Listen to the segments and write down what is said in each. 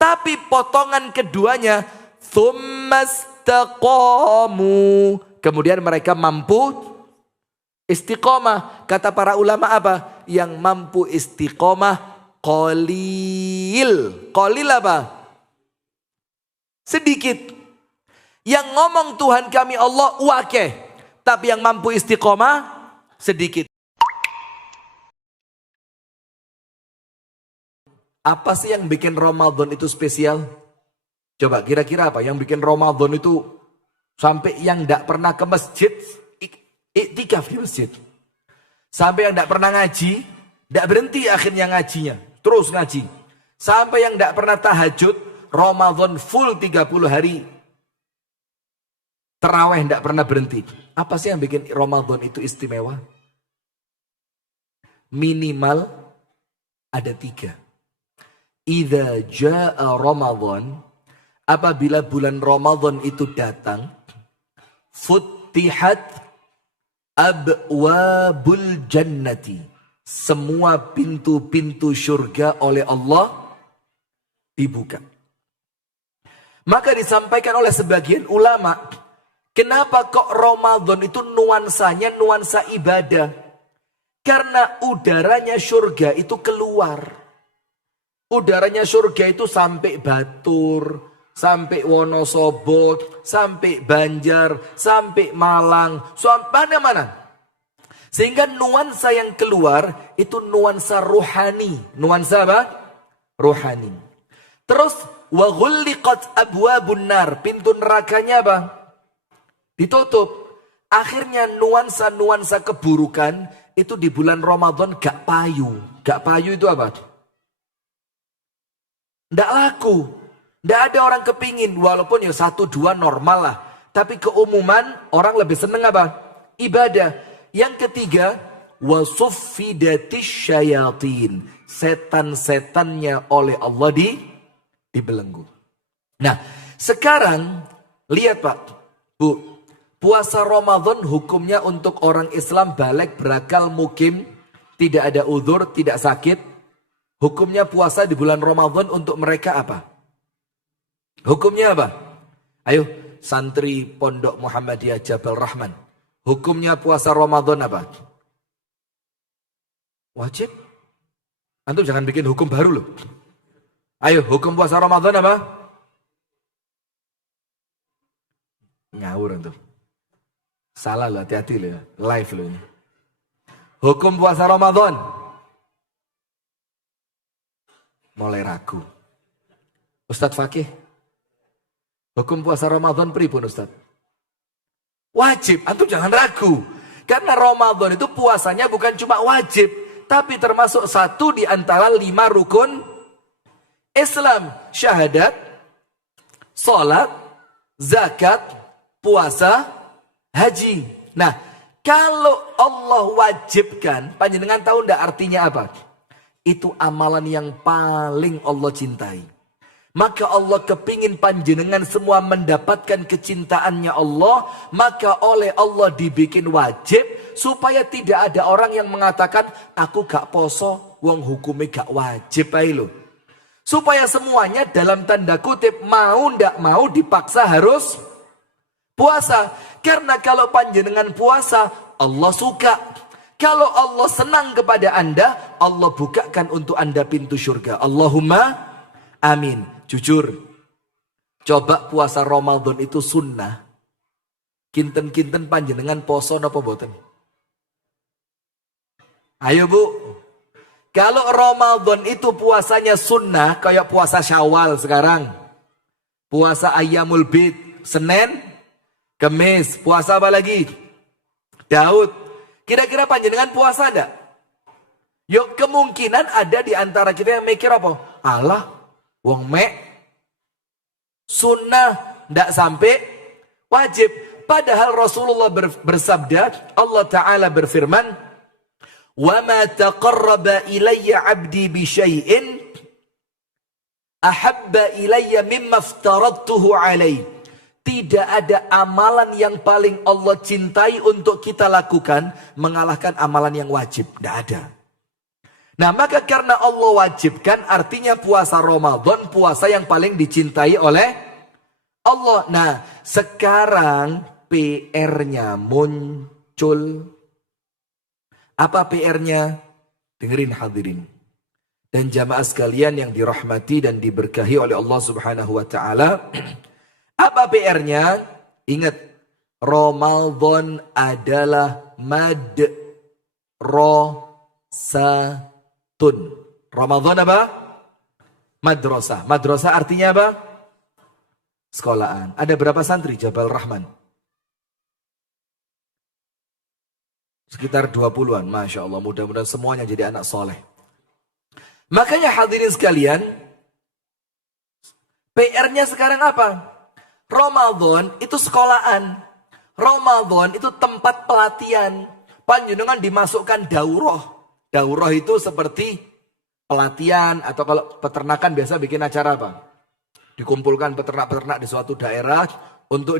Tapi potongan keduanya, tsumastaqamu. Kemudian mereka mampu istiqomah. Kata para ulama apa? Yang mampu istiqomah qalil. Qalil apa? Sedikit. Yang ngomong Tuhan kami Allah wakeh. Tapi yang mampu istiqomah sedikit. Apa sih yang bikin Ramadan itu spesial? Coba kira-kira apa yang bikin Ramadan itu sampai yang tidak pernah ke masjid, iktikaf di masjid. Sampai yang tidak pernah ngaji, tidak berhenti akhirnya ngajinya. Terus ngaji. Sampai yang tidak pernah tahajud, Ramadan full 30 hari. Terawih tidak pernah berhenti. Apa sih yang bikin Ramadan itu istimewa? Minimal ada 3. Idza jaa Ramadan, apabila bulan Ramadan itu datang, futtihat abwabul jannati, semua pintu-pintu surga oleh Allah dibuka. Maka disampaikan oleh sebagian ulama, kenapa kok Ramadan itu nuansanya nuansa ibadah? Karena udaranya surga itu keluar. Udaranya surga itu sampai Batur, sampai Wonosobo, sampai Banjar, sampai Malang, sampai mana-mana. Sehingga nuansa yang keluar itu nuansa rohani. Nuansa apa? Rohani. Terus wa ghulliqat abwabun nar, pintu nerakanya apa? Ditutup. Akhirnya nuansa-nuansa keburukan itu di bulan Ramadan gak payu. Gak payu itu apa? Tidak laku. Tidak ada orang kepingin. Walaupun ya 1-2 normal lah. Tapi keumuman orang lebih senang apa? Ibadah. Yang ketiga, wasuffidatis syayatin. Setan-setannya oleh Allah dibelenggu. Nah, sekarang lihat Pak, Bu. Puasa Ramadan hukumnya untuk orang Islam balik, berakal, mukim, tidak ada uzur, tidak sakit. Hukumnya puasa di bulan Ramadan untuk mereka apa? Hukumnya apa? Ayo, santri Pondok Muhammadiyah Jabal Rahman. Hukumnya puasa Ramadan apa? Wajib. Antum jangan bikin hukum baru loh. Ayo, hukum puasa Ramadan apa? Ngawur antum. Salah loh, hati-hati loh. Live loh ini. Hukum puasa Ramadan. Mulai ragu. Ustadz Fakih, hukum puasa Ramadan pripun Ustadz? Wajib, antum jangan ragu. Karena Ramadan itu puasanya bukan cuma wajib, tapi termasuk satu di antara 5 rukun Islam. Syahadat, sholat, zakat, puasa, haji. Nah, kalau Allah wajibkan, panjenengan tahu enggak artinya apa? Itu amalan yang paling Allah cintai. Maka Allah kepingin panjenengan semua mendapatkan kecintaannya Allah. Maka oleh Allah dibikin wajib. Supaya tidak ada orang yang mengatakan, aku gak poso, wong hukumnya gak wajib. Supaya semuanya dalam tanda kutip, mau ndak mau dipaksa harus puasa. Karena kalau panjenengan puasa, Allah suka. Kalau Allah senang kepada Anda, Allah bukakan untuk Anda pintu surga. Allahumma amin. Jujur, coba puasa Ramadan itu sunnah. Kinten-kinten panjenengan poso napa boten? Ayo Bu. Kalau Ramadan itu puasanya sunnah, kayak puasa Syawal sekarang. Puasa Ayyamul Bid, Senin, Kamis. Puasa apa lagi? Daud. Kira-kira panjenengan puasa enggak? Yuk, kemungkinan ada di antara kita yang mikir apa? Allah, wong mek sunnah ndak sampai wajib. Padahal Rasulullah bersabda, Allah Ta'ala berfirman, "Wa ma taqarraba ilayya 'abdi bi syai'in ahabba ilayya mimma aftaradtuhu 'alaihi." Tidak ada amalan yang paling Allah cintai untuk kita lakukan mengalahkan amalan yang wajib. Tidak ada. Nah, maka karena Allah wajibkan, artinya puasa Ramadan, puasa yang paling dicintai oleh Allah. Nah, sekarang PR-nya muncul. Apa PR-nya? Dengerin hadirin. Dan jamaah sekalian yang dirahmati dan diberkahi oleh Allah Subhanahu wa taala. Apa PR-nya? Ingat, Ramadan adalah madrasatun. Ramadan apa? Madrasah. Madrasah artinya apa? Sekolahan. Ada berapa santri Jabal Rahman? Sekitar 20-an. Masya Allah, mudah-mudahan semuanya jadi anak soleh. Makanya hadirin sekalian, PR-nya sekarang apa? Ramadan itu sekolahan. Ramadan itu tempat pelatihan. Panjenengan dimasukkan daurah. Daurah itu seperti pelatihan, atau kalau peternakan biasa bikin acara apa? Dikumpulkan peternak-peternak di suatu daerah untuk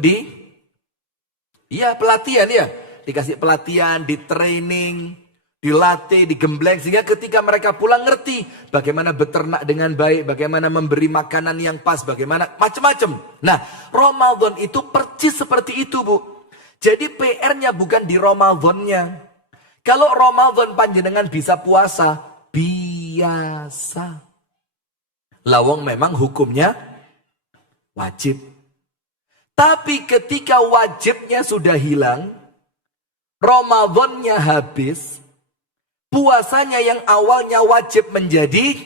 pelatihan ya. Dikasih pelatihan, di training, dilatih, digembleng, sehingga ketika mereka pulang ngerti bagaimana beternak dengan baik, bagaimana memberi makanan yang pas, bagaimana macam-macam. Nah, Ramadan itu percis seperti itu, Bu. Jadi PR-nya bukan di Ramadannya. Kalau Ramadan panjenengan bisa puasa, biasa. Lawang memang hukumnya wajib. Tapi ketika wajibnya sudah hilang, Ramadannya habis, puasanya yang awalnya wajib menjadi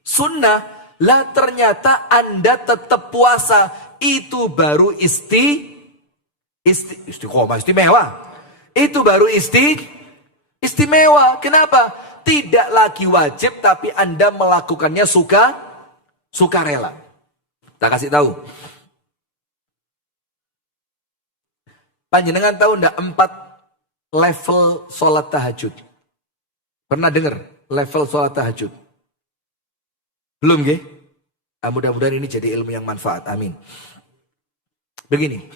sunnah, lah ternyata Anda tetap puasa, itu baru istimewa. Itu baru istimewa. Kenapa? Tidak lagi wajib, tapi Anda melakukannya sukarela. Tak kasih tahu. Panjenengan tahu enggak 4 level sholat tahajud? Pernah dengar level sholat tahajud? Belum, nggih? Mudah-mudahan ini jadi ilmu yang manfaat. Amin. Begini.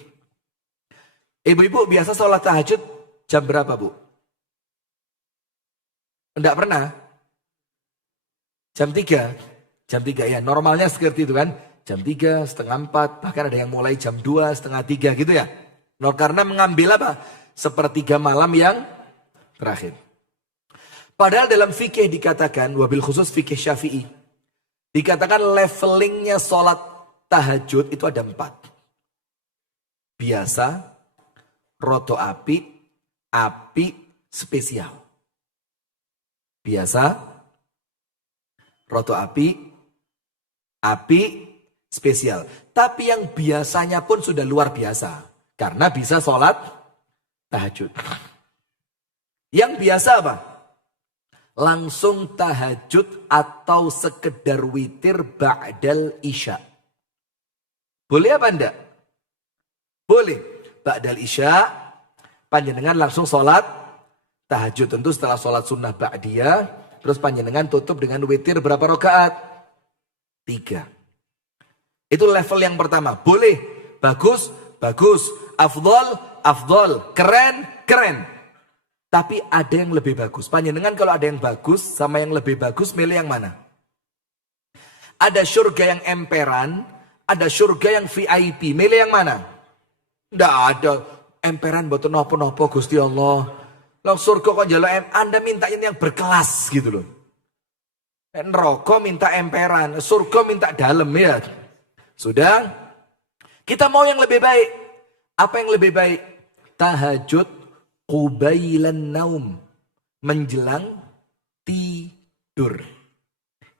Ibu-ibu biasa sholat tahajud jam berapa, Bu? Enggak pernah? Jam 3. Jam 3 ya, normalnya seperti itu kan. Jam 3, setengah 4, bahkan ada yang mulai jam 2, setengah 3 gitu ya. Karena mengambil apa? Sepertiga malam yang terakhir. Padahal dalam fikih dikatakan, wabil khusus fikih Syafi'i, dikatakan levelingnya sholat tahajud itu ada 4. Biasa, rodo api, spesial. Biasa, rodo api, spesial. Tapi yang biasanya pun sudah luar biasa. Karena bisa sholat tahajud. Yang biasa apa? Langsung tahajud atau sekedar witir ba'dal isya. Boleh apa enggak? Boleh. Ba'dal isya, panjenengan langsung sholat tahajud. Tentu setelah sholat sunnah ba'diyah, terus panjenengan tutup dengan witir berapa rakaat? 3. Itu level yang pertama. Boleh. Bagus. Afdol. Keren. Tapi ada yang lebih bagus. Panjenengan kalau ada yang bagus sama yang lebih bagus, milih yang mana? Ada surga yang emperan, ada surga yang VIP. Milih yang mana? Nggak ada. Emperan betul nopo-nopo Gusti Allah. Lang surga kok jaluk Anda minta yang berkelas gitu loh. Neraka minta emperan, surga minta dalam ya. Sudah? Kita mau yang lebih baik. Apa yang lebih baik? Tahajud qubailan naum. Menjelang tidur.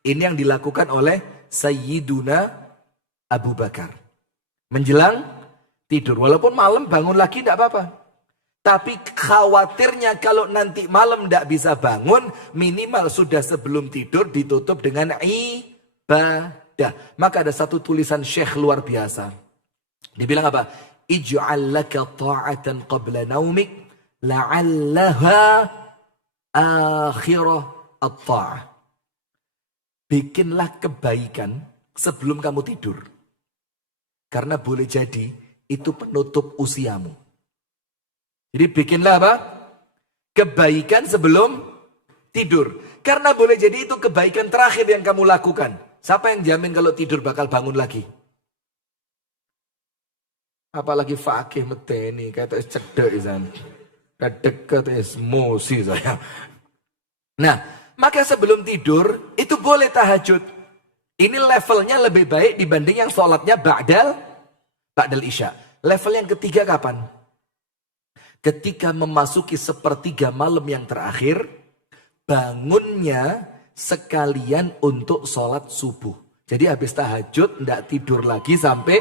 Ini yang dilakukan oleh Sayyiduna Abu Bakar. Menjelang tidur. Walaupun malam bangun lagi tidak apa-apa. Tapi khawatirnya kalau nanti malam tidak bisa bangun, minimal sudah sebelum tidur ditutup dengan ibadah. Maka ada satu tulisan syekh luar biasa. Dibilang apa? Ij'al laka ta'atan qabla naumik la'allaha akhirah at-ta'ah. Bikinlah kebaikan sebelum kamu tidur. Karena boleh jadi itu penutup usiamu. Jadi bikinlah apa? Kebaikan sebelum Tidur. Karena boleh jadi itu kebaikan terakhir yang kamu lakukan. Siapa yang jamin kalau tidur bakal bangun lagi? Apalagi fakih medeni, kata cedek izan. Kedeket emosi saya. Nah, maka sebelum tidur itu boleh tahajud. Ini levelnya lebih baik dibanding yang sholatnya ba'dal isya. Level yang ketiga kapan? Ketika memasuki sepertiga malam yang terakhir, bangunnya sekalian untuk sholat subuh. Jadi habis tahajud tidak tidur lagi sampai,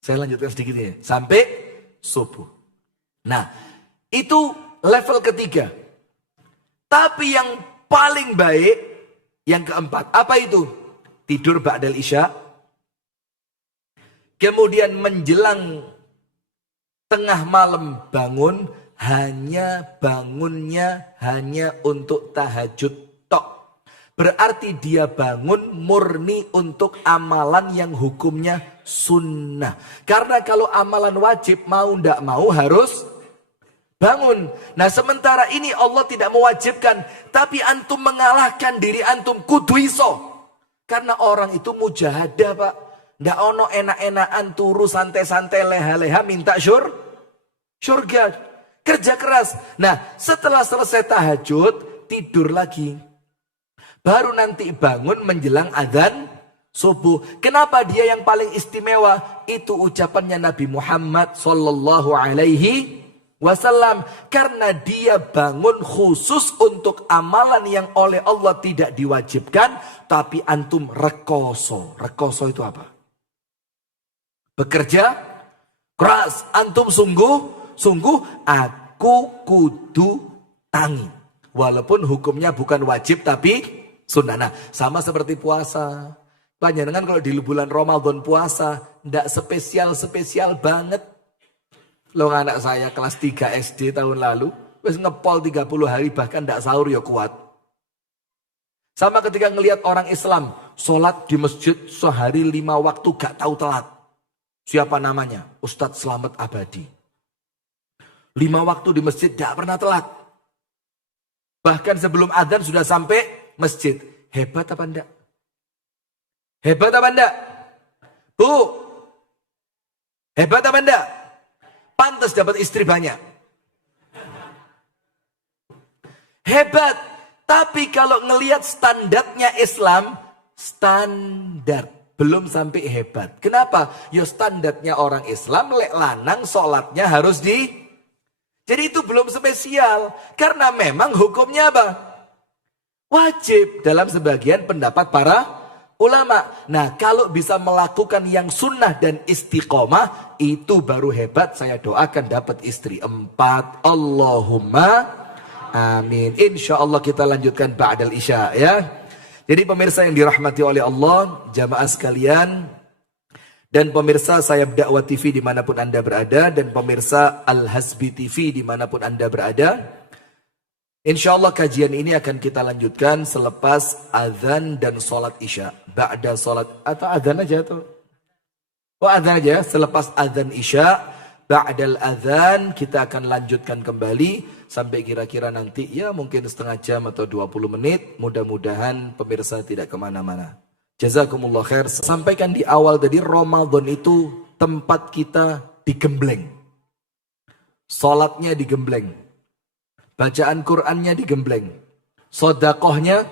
saya lanjutkan sedikit ya, sampai subuh. Nah, itu level ketiga. Tapi yang paling baik, yang keempat, apa itu? Tidur ba'dal isya. Kemudian menjelang tengah malam bangun, bangunnya hanya untuk tahajud tok. Berarti dia bangun murni untuk amalan yang hukumnya sunnah. Karena kalau amalan wajib mau ndak mau harus bangun. Nah sementara ini Allah tidak mewajibkan. Tapi antum mengalahkan diri antum kudu iso. Karena orang itu mujahadah pak. Ndak ono enak-enakan turu santai-santai leha-leha minta surga. Kerja keras. Nah setelah selesai tahajud tidur lagi. Baru nanti bangun menjelang adzan subuh. Kenapa dia yang paling istimewa? Itu ucapannya Nabi Muhammad sallallahu alaihi wasallam. Karena dia bangun khusus untuk amalan yang oleh Allah tidak diwajibkan. Tapi antum rekoso. Rekoso itu apa? Bekerja keras. Antum sungguh aku kudu tangi. Walaupun hukumnya bukan wajib tapi sunnah. Nah, sama seperti puasa. Panjenengan kalau di bulan Ramadan puasa, ndak spesial banget. Loh anak saya kelas 3 SD tahun lalu, wis ngepol 30 hari bahkan ndak sahur ya kuat. Sama ketika ngelihat orang Islam, sholat di masjid sehari 5 waktu gak tahu telat. Siapa namanya? Ustadz Slamet Abadi. 5 waktu di masjid gak pernah telat. Bahkan sebelum adzan sudah sampai masjid. Hebat apa enggak? Hebat apa enggak? Bu, hebat apa enggak? Pantas dapat istri banyak. Hebat. Tapi kalau ngelihat standarnya Islam, standar. Belum sampai hebat. Kenapa? Ya standarnya orang Islam, lek lanang sholatnya harus Jadi itu belum spesial. Karena memang hukumnya apa? Wajib dalam sebagian pendapat para ulama. Nah kalau bisa melakukan yang sunnah dan istiqomah, itu baru hebat. Saya doakan dapat istri 4. Allahumma amin. Insya Allah kita lanjutkan ba'dal isya ya. Jadi pemirsa yang dirahmati oleh Allah, jamaah sekalian, dan pemirsa Sayap Dakwah TV dimanapun Anda berada, dan pemirsa Al-Hasbi TV dimanapun Anda berada. Insya Allah kajian ini akan kita lanjutkan selepas azan dan sholat isya. Ba'da sholat, atau azan aja tuh. Oh azan aja, selepas azan isya, ba'dal azan kita akan lanjutkan kembali. Sampai kira-kira nanti ya mungkin setengah jam atau 20 menit. Mudah-mudahan pemirsa tidak kemana-mana. Jazakumullah khair. Sampaikan di awal tadi Ramadan itu tempat kita digembleng. Salatnya digembleng. Bacaan Qur'annya digembleng. Sodakohnya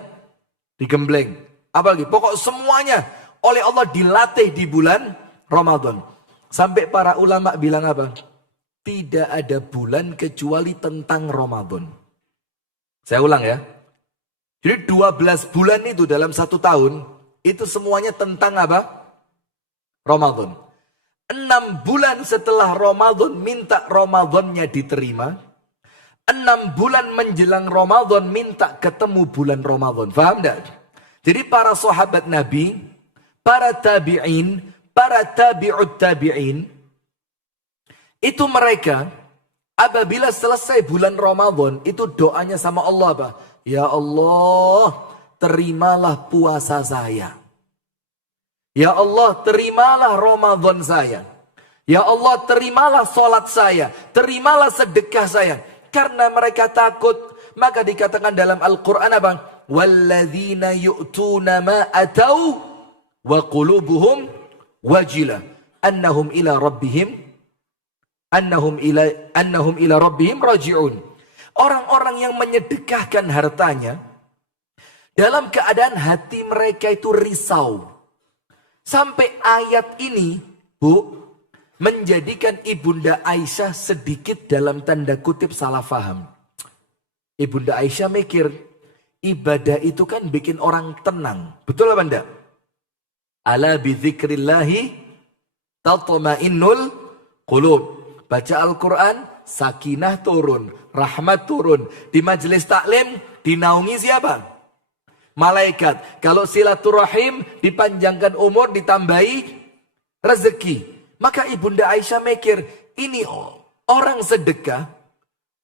digembleng. Apalagi pokok semuanya oleh Allah dilatih di bulan Ramadan. Sampai para ulama bilang apa? Tidak ada bulan kecuali tentang Ramadan. Saya ulang ya. Jadi 12 bulan itu dalam 1 tahun, itu semuanya tentang apa? Ramadan. 6 bulan setelah Ramadan minta Ramadannya diterima. 6 bulan menjelang Ramadan minta ketemu bulan Ramadan. Faham enggak? Jadi para sahabat Nabi, para tabi'in, para tabi'ut tabi'in, itu mereka apabila selesai bulan Ramadan itu doanya sama Allah apa? Ya Allah, terimalah puasa saya. Ya Allah, terimalah Ramadan saya. Ya Allah, terimalah sholat saya. Terimalah sedekah saya. Karena mereka takut, maka dikatakan dalam Al-Quran apa? Walladzina yu'tuna ma atau wa qulubuhum wajila annahum ila rabbihim raji'un. Orang-orang yang menyedekahkan hartanya dalam keadaan hati mereka itu risau. Sampai ayat ini, Bu, menjadikan Ibunda Aisyah sedikit dalam tanda kutip salah faham. Ibunda Aisyah mikir, ibadah itu kan bikin orang tenang. Betul apa enggak? Ala bidzikrillahi tatma'innul qulub. Baca Al-Quran, sakinah turun, rahmat turun. Di majelis taklim, dinaungi siapa? Malaikat. Kalau silaturahim, dipanjangkan umur, ditambahi rezeki. Maka Ibunda Aisyah mikir, ini orang sedekah,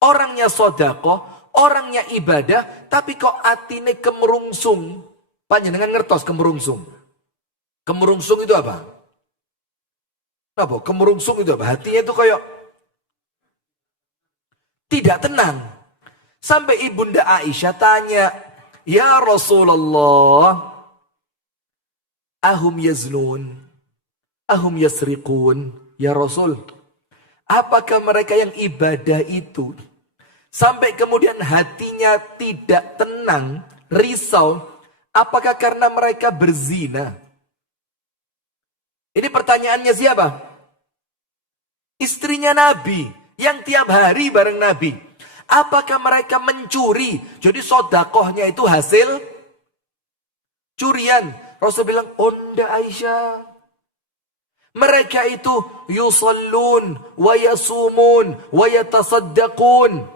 orangnya sodako, orangnya ibadah, tapi kok atine kemerungsung. Panjenengan ngertos kemerungsung. Kemerungsung itu apa? Apa? Kemerungsung itu apa? Hatinya itu kayak tidak tenang. Sampai Ibunda Aisyah tanya, ya Rasulullah, ahum yaznun, ahum yasriqun, ya Rasul, apakah mereka yang ibadah itu sampai kemudian hatinya tidak tenang, risau, apakah karena mereka berzina? Ini pertanyaannya siapa? Istrinya Nabi, yang tiap hari bareng Nabi. Apakah mereka mencuri? Jadi sodakohnya itu hasil curian. Rasul bilang, onda Aisyah. Mereka itu yusallun, wa yasumun, wa yatasaddaqun.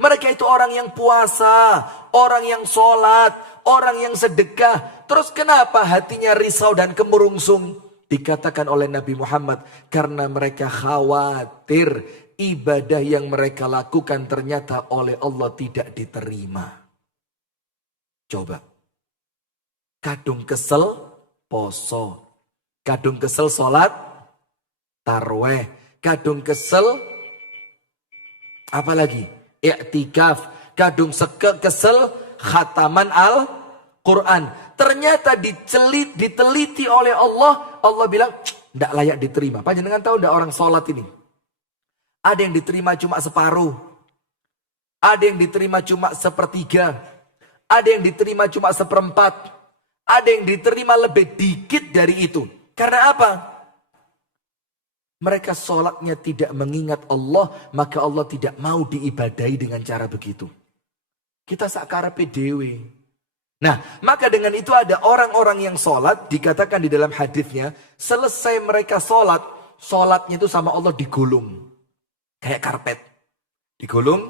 Mereka itu orang yang puasa, orang yang sholat, orang yang sedekah. Terus kenapa hatinya risau dan kemerungsung? Dikatakan oleh Nabi Muhammad, karena mereka khawatir ibadah yang mereka lakukan ternyata oleh Allah tidak diterima. Coba. Kadung kesel, poso. Kadung kesel sholat, tarweh. Kadung kesel, apa lagi? I'tikaf. Kadung kesel, khataman Al-Quran. Ternyata diteliti oleh Allah. Allah bilang, tidak layak diterima. Panjenengan tahu tidak orang sholat ini? Ada yang diterima cuma separuh. Ada yang diterima cuma sepertiga. Ada yang diterima cuma seperempat. Ada yang diterima lebih dikit dari itu. Karena apa? Mereka sholatnya tidak mengingat Allah, maka Allah tidak mau diibadahi dengan cara begitu. Kita sakarepe dewe. Nah, maka dengan itu ada orang-orang yang sholat, dikatakan di dalam hadisnya, selesai mereka sholat, sholatnya itu sama Allah digulung. Kayak karpet. Digulung,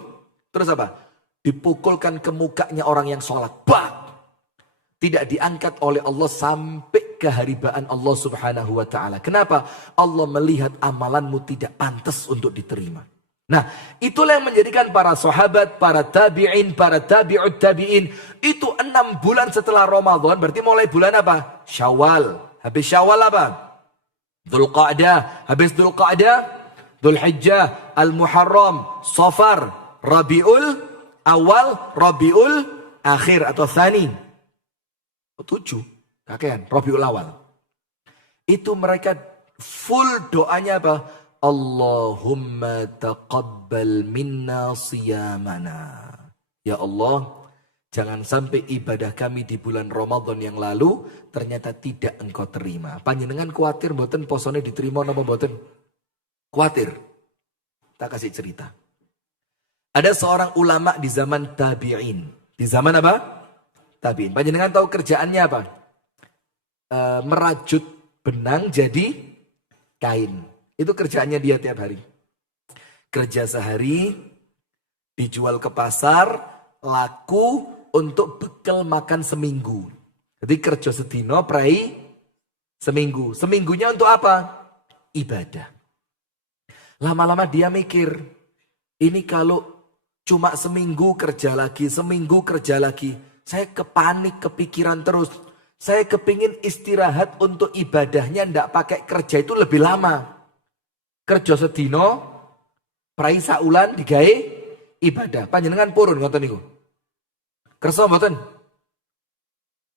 terus apa? Dipukulkan ke mukanya orang yang sholat. Bak! Tidak diangkat oleh Allah sampai keharibaan Allah subhanahu wa ta'ala. Kenapa? Allah melihat amalanmu tidak pantas untuk diterima. Nah, itulah yang menjadikan para sahabat, para tabi'in, para tabi'ut tabi'in. Itu 6 bulan setelah Ramadan. Berarti mulai bulan apa? Syawal. Habis Syawal apa? Dzulqa'dah. Habis Dzulqa'dah, Dzulhijjah, Al-Muharram, Safar, Rabiul Awal, Rabiul Akhir atau Tsani. 7. Kakean, Rabiul Awal. Itu mereka full doanya apa? Allahumma taqabbal minna siyamana. Ya Allah, jangan sampai ibadah kami di bulan Ramadan yang lalu ternyata tidak engkau terima. Panjenengan khawatir mboten posone diterima napa mboten? Khawatir. Tak kasih cerita. Ada seorang ulama di zaman tabi'in. Di zaman apa? Tabi'in. Panjenengan tahu kerjaannya apa? Merajut benang jadi kain. Itu kerjaannya dia tiap hari. Kerja sehari, dijual ke pasar, laku untuk bekal makan seminggu. Jadi kerja sedino, prai seminggu. Seminggunya untuk apa? Ibadah. Lama-lama dia mikir, ini kalau cuma seminggu kerja lagi, seminggu kerja lagi. Saya kepanik, kepikiran terus. Saya kepingin istirahat untuk ibadahnya, ndak pakai kerja itu lebih lama. Kerja sedino, prai saulan digawe ibadah. Panjenengan purun ngoten niku. Kersa mboten?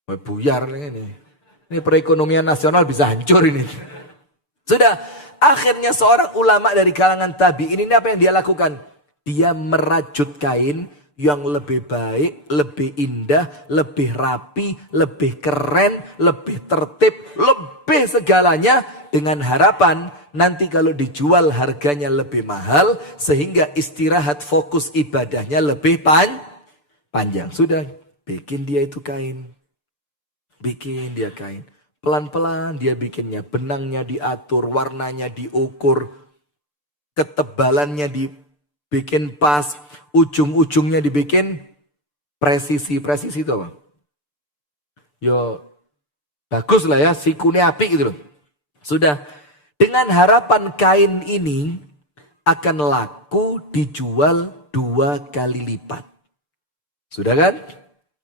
Wah, buyar ini. Ini perekonomian nasional bisa hancur ini. Sudah, akhirnya seorang ulama dari kalangan tabi'in ini apa yang dia lakukan? Dia merajut kain yang lebih baik, lebih indah, lebih rapi, lebih keren, lebih tertib, lebih segalanya dengan harapan nanti kalau dijual harganya lebih mahal sehingga istirahat fokus ibadahnya lebih panjang. Sudah, bikin dia itu kain. Bikin dia kain. Pelan-pelan dia bikinnya. Benangnya diatur, warnanya diukur, ketebalannya dibikin pas, ujung-ujungnya dibikin presisi. Presisi itu apa? Yo, bagus lah ya, sikunnya api gitu loh. Sudah, dengan harapan kain ini akan laku dijual 2 kali lipat. Sudah kan?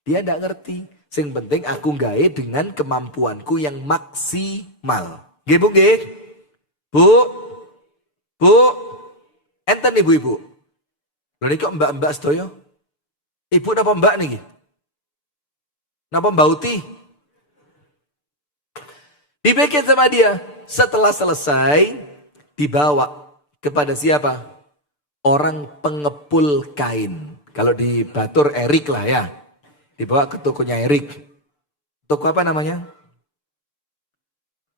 Dia tidak ngerti. Yang penting aku gawe dengan kemampuanku yang maksimal. Nggih Bu, nggih? Bu, enten ibu-ibu. Lho niki kok mbak-mbak sedaya? Ibu napa mbak niki? Napa Mbak Uti? Dibikin sama dia. Setelah selesai, dibawa kepada siapa? Orang pengepul kain. Kalau di Batur Erik lah ya. Dibawa ke tokonya Erik. Toko apa namanya?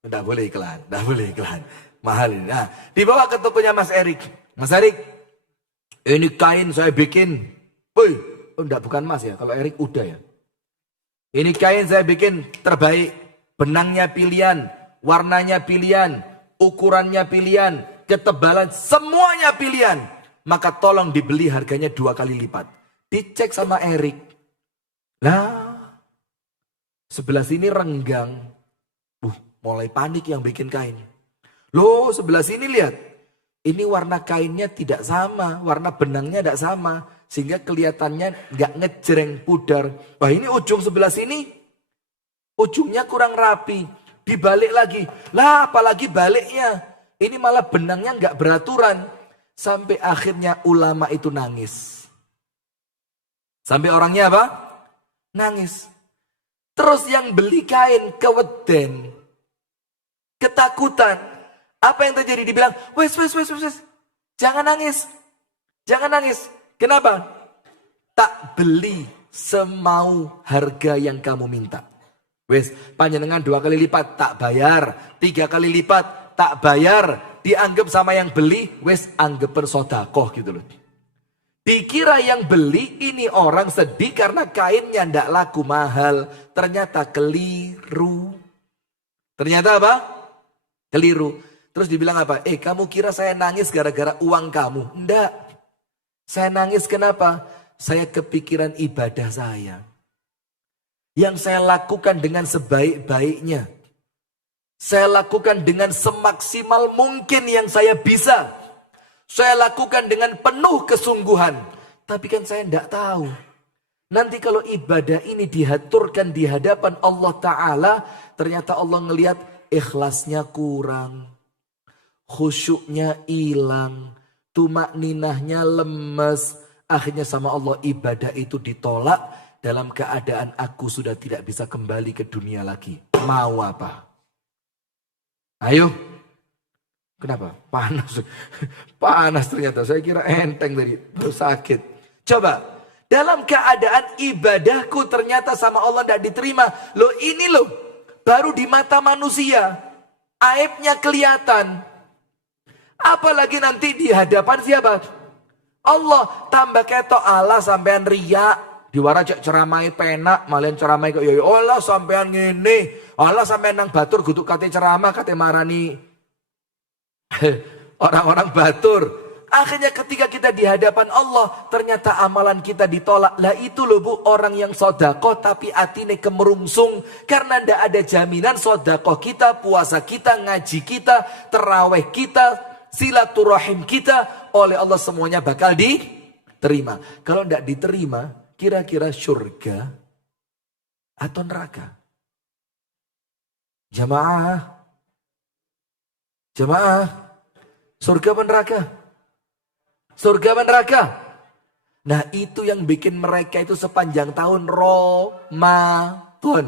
Tidak boleh iklan. Mahal ini. Nah, dibawa ke tokonya Mas Erik. Mas Erik, ini kain saya bikin. Woi, enggak bukan Mas ya. Kalau Erik udah ya. Ini kain saya bikin terbaik. Benangnya pilihan, warnanya pilihan, ukurannya pilihan, ketebalan, semuanya pilihan. Maka tolong dibeli harganya 2 kali lipat. Dicek sama Erik. Nah, sebelah sini renggang. Mulai panik yang bikin kain. Loh, sebelah sini lihat. Ini warna kainnya tidak sama, warna benangnya tidak sama. Sehingga kelihatannya nggak ngejreng pudar. Wah, ini ujung sebelah sini, ujungnya kurang rapi. Dibalik lagi. Lah, apalagi baliknya. Ini malah benangnya nggak beraturan. Sampai akhirnya ulama itu nangis. Sampai orangnya apa? Nangis. Terus yang beli kain keweden, ketakutan. Apa yang terjadi? Dibilang, wes. Jangan nangis. Jangan nangis. Kenapa? Tak beli semau harga yang kamu minta. Wes, panjenengan 2 kali lipat tak bayar. 3 kali lipat tak bayar. Dianggap sama yang beli, wes anggapan sodakoh gitu loh. Dikira yang beli ini orang sedih karena kainnya ndak laku mahal. Ternyata keliru. Ternyata apa? Keliru. Terus dibilang apa? Kamu kira saya nangis gara-gara uang kamu? Ndak. Saya nangis kenapa? Saya kepikiran ibadah saya. Yang saya lakukan dengan sebaik-baiknya. Saya lakukan dengan semaksimal mungkin yang saya bisa. Saya lakukan dengan penuh kesungguhan. Tapi kan saya tidak tahu. Nanti kalau ibadah ini dihaturkan di hadapan Allah Ta'ala. Ternyata Allah ngelihat ikhlasnya kurang. Khusyuknya hilang. Tumakninahnya lemes. Akhirnya sama Allah ibadah itu ditolak. Dalam keadaan aku sudah tidak bisa kembali ke dunia lagi. Mau apa? Ayo. Kenapa? Panas. Panas ternyata. Saya kira enteng tadi. Terus sakit. Coba. Dalam keadaan ibadahku ternyata sama Allah tidak diterima. Loh ini loh. Baru di mata manusia. Aibnya kelihatan. Apalagi nanti di hadapan siapa? Allah. Tambah ketok Allah sampean riak. Diwara cek ceramai penak. Malian ceramai kok. Ya Allah sampean ngene. Allah sampean nang batur guduk kate ceramah. Kate marani. Orang-orang batur. Akhirnya ketika kita di hadapan Allah, ternyata amalan kita ditolak. Lah itu loh Bu, orang yang sodakoh tapi atine kemerungsung. Karena ndak ada jaminan sodakoh kita, puasa kita, ngaji kita, terawih kita, silaturahim kita oleh Allah semuanya bakal diterima. Kalau ndak diterima, kira-kira surga atau neraka? Jamaah. Surga apa neraka? Surga apa neraka? Nah itu yang bikin mereka itu sepanjang tahun Ramadan.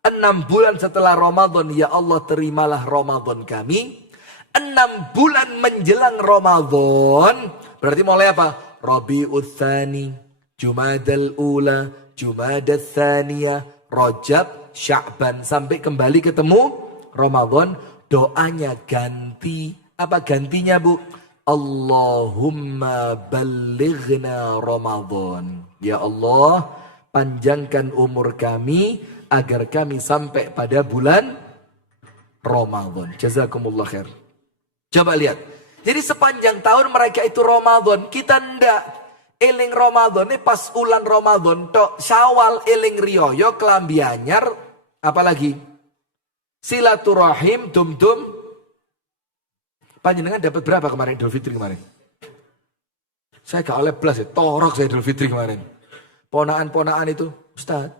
6 bulan setelah Ramadan, ya Allah terimalah Ramadan kami. 6 bulan menjelang Ramadan, berarti mulai apa? Rabiul Tsani, Jumadal Ula, Jumadal Tsaniyah, Rajab, Sya'ban, sampai kembali ketemu Ramadan. Doanya ganti. Apa gantinya, Bu? Allahumma balighna Ramadan. Ya Allah, panjangkan umur kami agar kami sampai pada bulan Ramadan. Jazakumullah khair. Coba lihat. Jadi sepanjang tahun mereka itu Ramadan, kita ndak. Eling Ramadan ini pas ulan Ramadan tok. Syawal eling riyoyo kelambi anyar, apalagi silaturahim dum-dum. Panjenengan dapat berapa kemarin Idul Fitri kemarin? Saya gak oleh belas ya, torok saya Idul Fitri kemarin. Ponaan-ponaan itu, Ustaz.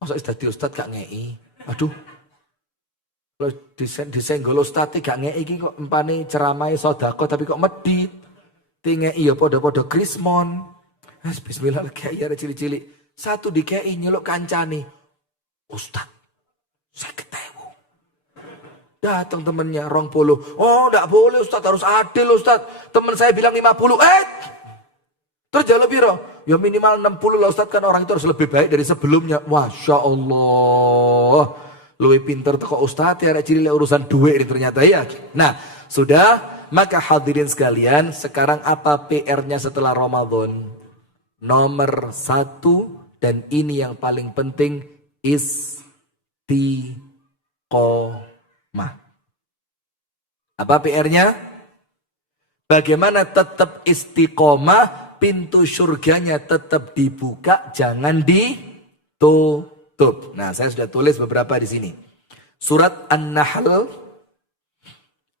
Masa Ustaz gak ngei? Aduh. Kalau disenggol Ustaz gak ngei kok empane ceramai sodako tapi kok medit. Tingei ya podo-podo krismon. Bismillah kayak ada cili-cili. Satu dikei nyeluk kancani. Ustaz, saya ketemu. Datang temennya 20. Oh enggak boleh Ustaz, harus adil Ustaz. Temen saya bilang 50. Terus jalur biro. Ya minimal 60 lah Ustaz, kan orang itu harus lebih baik dari sebelumnya. Masya Allah. Lebih pinter kok Ustaz ya, ada ciri urusan duit ini ternyata ya. Nah sudah. Maka hadirin sekalian, sekarang apa PR-nya setelah Ramadan? Nomor 1, dan ini yang paling penting, istiqomah. Apa PR-nya? Bagaimana tetap istiqomah, pintu surganya tetap dibuka, jangan ditutup. Nah, saya sudah tulis beberapa di sini. Surat An-Nahl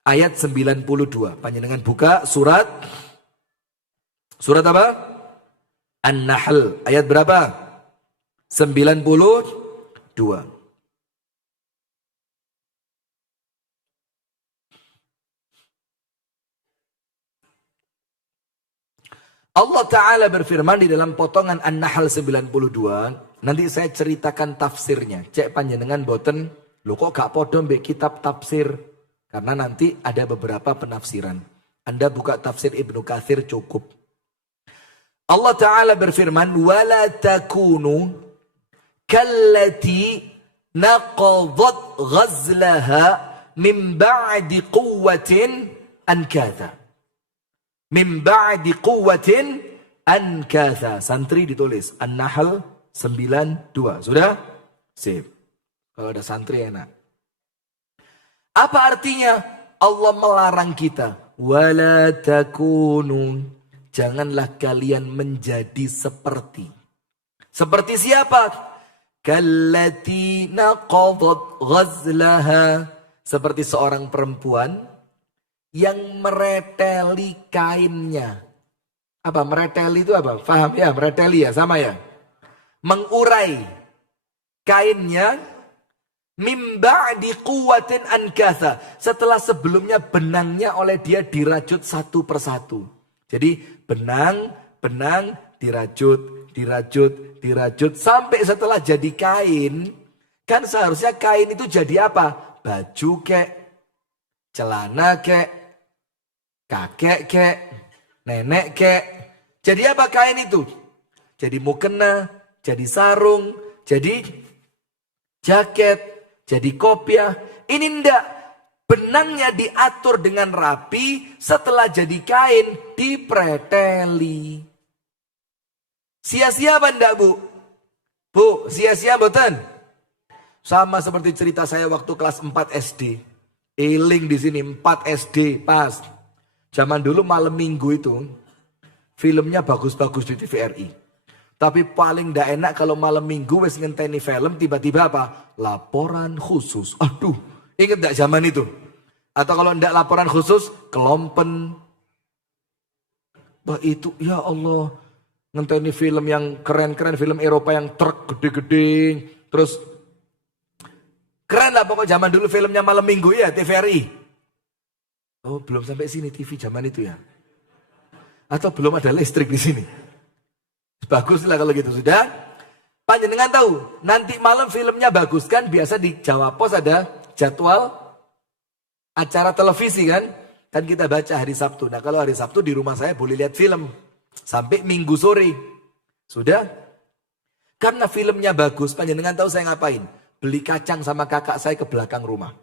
ayat 92. Panjenengan buka surat apa? An-Nahl ayat berapa? 92. Allah Ta'ala berfirman di dalam potongan An-Nahl 92. Nanti saya ceritakan tafsirnya. Cek panjenengan boten, lo kok gak podo mbek kitab tafsir? Karena nanti ada beberapa penafsiran. Anda buka tafsir Ibnu Katsir cukup. Allah Ta'ala berfirman, وَلَا تَكُونُوا كَالَّتِي نَقَضَتْ غَزْلَهَا مِنْ بَعْدِ قُوَّةٍ أَنْكَاثًا. مِنْ بَعْدِ قُوَّةٍ أَنْكَاثًا. Santri ditulis, An-Nahl 92. Sudah? Sip. Kalau ada santri enak. Apa artinya? Allah melarang kita. Wala takunu. Janganlah kalian menjadi seperti. Seperti siapa? Kallati naqadat ghazlaha. Seperti seorang perempuan yang mereteli kainnya. Apa mereteli itu apa? Faham ya? Mereteli ya? Sama ya? Mengurai kainnya. Mimba di kuwatin ankatha. Setelah sebelumnya benangnya oleh dia dirajut satu persatu. Jadi benang dirajut. Sampai setelah jadi kain. Kan seharusnya kain itu jadi apa? Baju kek, celana kek, kakek kek, nenek kek. Jadi apa kain itu? Jadi mukena, jadi sarung, jadi jaket. Jadi kopiah, ini ndak. Benangnya diatur dengan rapi, setelah jadi kain, dipreteli. Sia-sia apa ndak, Bu? Bu, sia-sia boten? Sama seperti cerita saya waktu kelas 4 SD. Eling di sini 4 SD pas. Zaman dulu malam minggu itu, filmnya bagus-bagus di TVRI. Tapi paling ndak enak kalau malam minggu wes ngenteni film tiba-tiba apa? Laporan khusus. Aduh, inget ndak zaman itu? Atau kalau ndak laporan khusus, Kelompen. Bah itu, ya Allah. Ngenteni film yang keren-keren, film Eropa yang truk gede-gede. Terus, keren lah pokok zaman dulu filmnya malam minggu ya, TVRI. Oh belum sampai sini TV zaman itu ya. Atau belum ada listrik di sini. Bagus lah kalau gitu sudah. Panjenengan tahu, nanti malam filmnya bagus kan? Biasa di Jawa Pos ada jadwal acara televisi kan? Kan kita baca hari Sabtu. Nah kalau hari Sabtu di rumah saya boleh lihat film. Sampai Minggu sore. Sudah? Karena filmnya bagus, panjenengan tahu saya ngapain? Beli kacang sama kakak saya ke belakang rumah.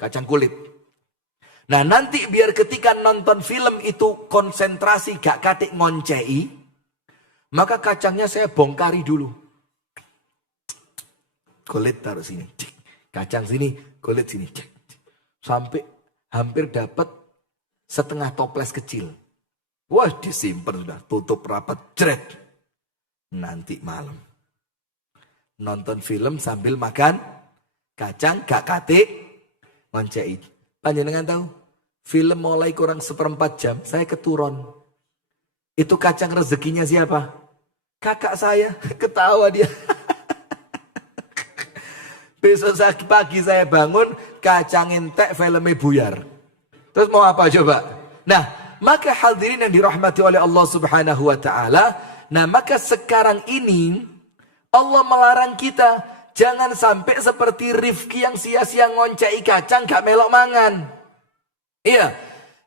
Kacang kulit. Nah nanti biar ketika nonton film itu konsentrasi gak katik ngoncei. Maka kacangnya saya bongkari dulu. Kulit taruh sini, kacang sini, kulit sini, sampai hampir dapat setengah toples kecil. Wah disimpan sudah, tutup rapat, jret. Nanti malam nonton film sambil makan kacang gak katik ngoncei. Panjenengan tahu, film mulai kurang 1/4 jam, saya keturun. Itu kacang rezekinya siapa? Kakak saya, ketawa dia. Besok pagi saya bangun, kacang entek filmnya buyar. Terus mau apa coba? Nah, maka hadirin yang dirahmati oleh Allah Subhanahu wa taala, nah maka sekarang ini Allah melarang kita jangan sampai seperti Rifki yang sia-sia ngoncai kacang gak melok mangan. Iya,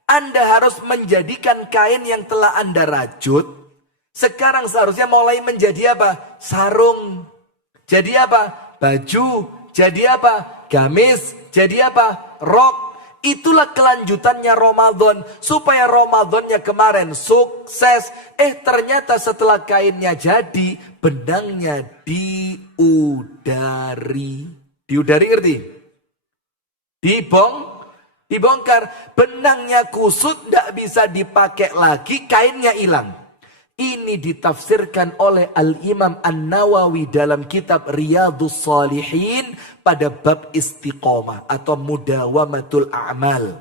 Anda harus menjadikan kain yang telah Anda rajut, sekarang seharusnya mulai menjadi apa? Sarung. Jadi apa? Baju. Jadi apa? Gamis. Jadi apa? Rok. Itulah kelanjutannya Ramadan. Supaya Ramadannya kemarin sukses. Ternyata setelah kainnya jadi, benangnya diudari. Diudari ngerti? Dibongkar. Benangnya kusut, tidak bisa dipakai lagi, kainnya hilang. Ini ditafsirkan oleh Al-Imam An-Nawawi dalam kitab Riyadhus Shalihin pada bab istiqomah atau mudawamatul a'mal.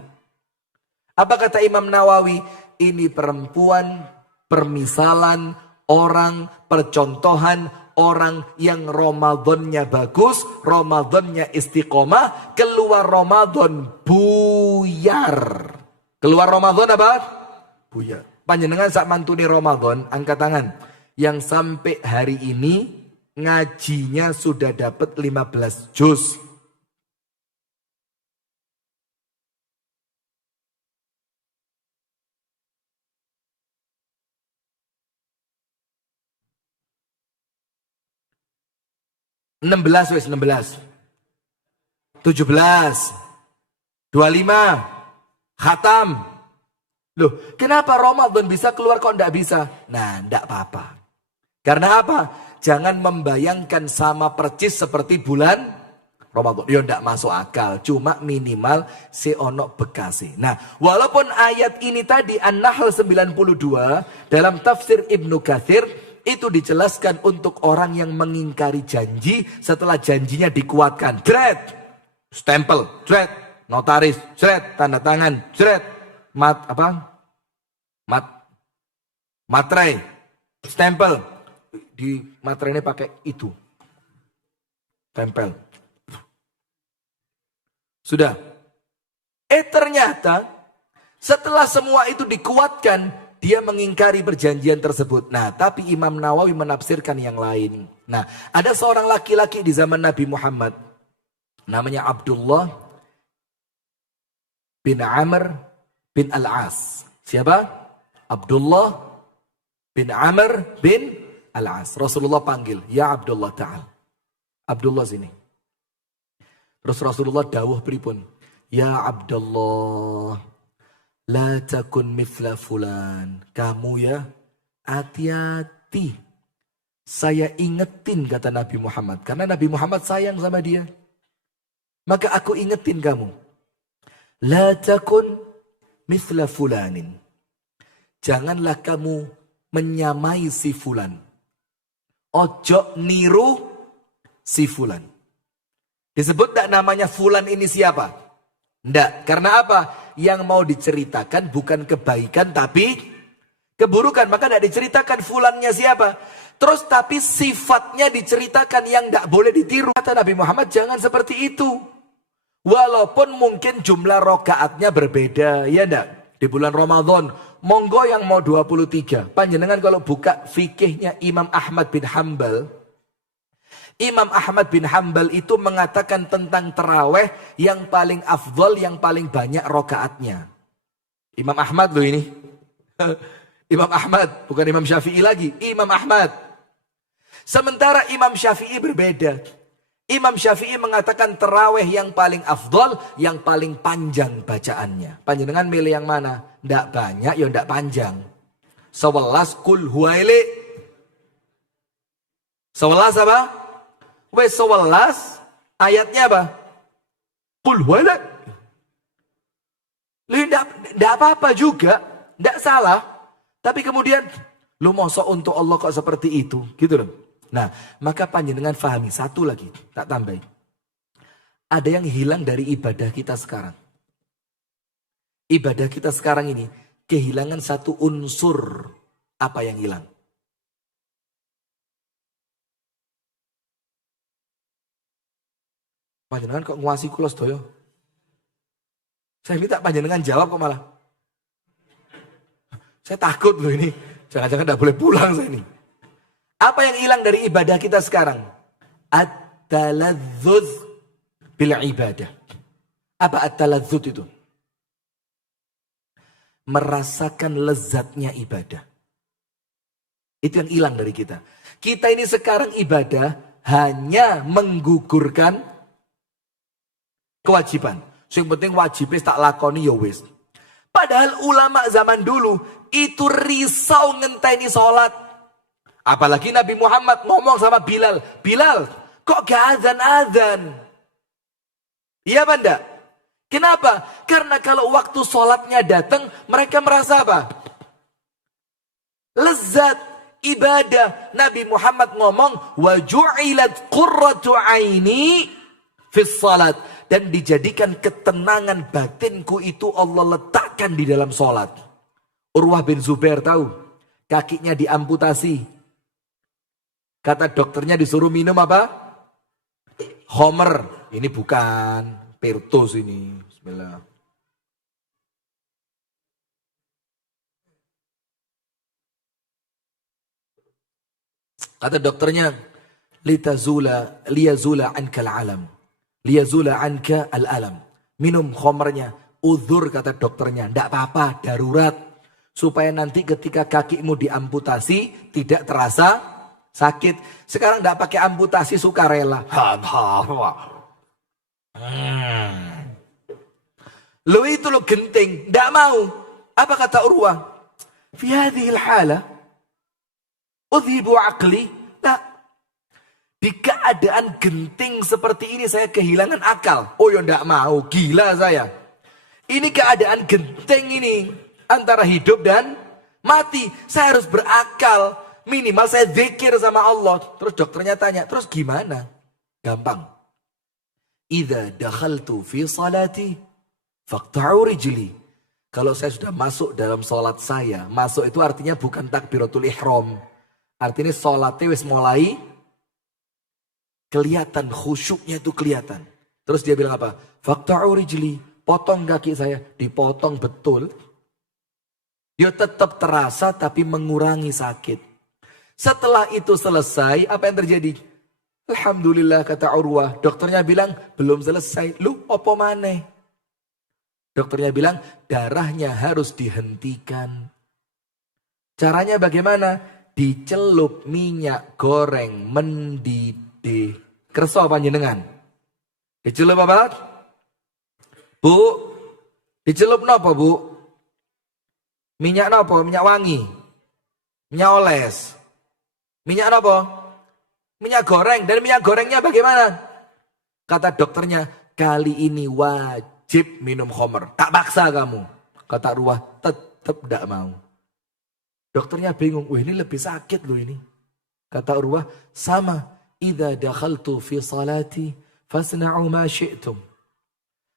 Apa kata Imam Nawawi? Ini perempuan, permisalan, orang, percontohan orang yang Ramadannya bagus, Ramadannya istiqomah, keluar Ramadan buyar. Keluar Ramadan apa? Buyar. Panjenengan sak mantuni Ramadan, angkat tangan. Yang sampai hari ini ngajinya sudah dapat 15 juz. Enam belas 17, 25, khatam. Loh, kenapa Ramadan bisa keluar kok enggak bisa? Nah, enggak apa-apa. Karena apa? Jangan membayangkan sama percis seperti bulan Ramadan. Ya enggak masuk akal. Cuma minimal si ono bekasi. Nah, walaupun ayat ini tadi An-Nahl 92 dalam tafsir Ibnu Katsir itu dijelaskan untuk orang yang mengingkari janji setelah janjinya dikuatkan. Jret, stempel, jret, notaris, jret, tanda tangan, jret. Materai, stempel. Di materai ini pakai itu. Tempel. Sudah. Ternyata setelah semua itu dikuatkan, dia mengingkari perjanjian tersebut. Nah, tapi Imam Nawawi menafsirkan yang lain. Nah, ada seorang laki-laki di zaman Nabi Muhammad. Namanya Abdullah bin Amr bin Al-As. Siapa? Abdullah bin Amr bin Al-As. Rasulullah panggil, ya Abdullah ta'al. Abdullah sini. Terus Rasulullah dawuh pripun? Ya Abdullah, la takun mithla fulan. Kamu ya, hati-hati. Saya ingetin kata Nabi Muhammad. Karena Nabi Muhammad sayang sama dia. Maka aku ingetin kamu. La takun mithla fulanin. Janganlah kamu menyamai si fulan. Ojo niru si fulan. Disebut tak namanya fulan ini siapa? Ndak. Karena apa? Yang mau diceritakan bukan kebaikan tapi keburukan. Maka tidak diceritakan fulannya siapa. Terus tapi sifatnya diceritakan yang tidak boleh ditiru. Kata Nabi Muhammad jangan seperti itu. Walaupun mungkin jumlah rokaatnya berbeda. Ya enggak? Di bulan Ramadan monggo yang mau 23. Panjenengan kalau buka fikihnya Imam Ahmad bin Hambal, Imam Ahmad bin Hambal itu mengatakan tentang terawih yang paling afdol, yang paling banyak rokaatnya. Imam Ahmad loh ini. Imam Ahmad, bukan Imam Syafi'i lagi. Imam Ahmad. Sementara Imam Syafi'i berbeda. Imam Syafi'i mengatakan terawih yang paling afdol, yang paling panjang bacaannya. Panjenengan milih yang mana? Ndak banyak, ya ndak panjang. 11 kul huwaili. 11 apa? Wes 11 ayatnya apa? Kul huwaili. Ndak apa-apa juga, ndak salah. Tapi kemudian, lu mosok untuk Allah kok seperti itu, gitu loh. Nah, maka panjenengan fahami satu lagi, tak tambahin. Ada yang hilang dari ibadah kita sekarang. Ibadah kita sekarang ini kehilangan satu unsur. Apa yang hilang? Panjenengan kok nguasi kula sedaya? Saya minta panjenengan jawab kok malah. Saya takut loh ini. Jangan-jangan tidak boleh pulang saya ini. Apa yang hilang dari ibadah kita sekarang? At-taladzuz bil ibadah. Apa at-taladzuz itu? Merasakan lezatnya ibadah. Itu yang hilang dari kita. Kita ini sekarang ibadah hanya menggugurkan kewajiban. Yang penting wajibnya tak lakoni ya wis. Padahal ulama zaman dulu itu risau ngenteni sholat. Apalagi Nabi Muhammad ngomong sama Bilal. Bilal, kok gak azan-azan? Iya apa enggak? Kenapa? Karena kalau waktu sholatnya datang, mereka merasa apa? Lezat, ibadah. Nabi Muhammad ngomong, وَجُعِلَتْ قُرَّةُ عَيْنِي fis salat. Dan dijadikan ketenangan batinku itu Allah letakkan di dalam sholat. Urwah bin Zubair tahu, kakinya diamputasi. Kata dokternya disuruh minum apa? Homer. Ini bukan Pirtus ini. Bismillah. Kata dokternya, liyazula anka al-alam. Liyazula anka al-alam. Minum homernya. Uzur kata dokternya. Tidak apa-apa, darurat. Supaya nanti ketika kakimu diamputasi tidak terasa sakit. Sekarang tidak pakai amputasi sukarela. Lo itu lo genting. Tidak mau. Apa kata Urwah? Fi hadhil hala. Udhibu aqli. Nah. Di keadaan genting seperti ini saya kehilangan akal. Oh ya tidak mau. Gila saya. Ini keadaan genting ini. Antara hidup dan mati. Saya harus berakal. Minimal saya zikir sama Allah. Terus dokternya tanya, terus gimana? Gampang. Idza dakhaltu fi salati faqta'u rijli. Kalau saya sudah masuk dalam salat saya, masuk itu artinya bukan takbiratul ihram. Artinya salatnya wis mulai kelihatan, khusyuknya itu kelihatan. Terus dia bilang apa? Faqta'u rijli, potong kaki saya, dipotong betul. Dia tetap terasa tapi mengurangi sakit. Setelah itu selesai, apa yang terjadi? Alhamdulillah kata Urwah. Dokternya bilang, belum selesai. Lu opo maneh? Dokternya bilang, darahnya harus dihentikan. Caranya bagaimana? Dicelup minyak goreng mendidih. Kerso panjenengan? Dicelup apa? Bu? Dicelup napa bu? Minyak napa? Minyak wangi? Minyak oles? Minyak apa? Minyak goreng. Dan minyak gorengnya bagaimana? Kata dokternya, kali ini wajib minum khamr. Tak paksa kamu. Kata Urwah, tetap tidak mau. Dokternya bingung, wah ini lebih sakit loh ini. Kata Urwah, sama. Idza dakhaltu fi salati fasna'u ma syi'tum.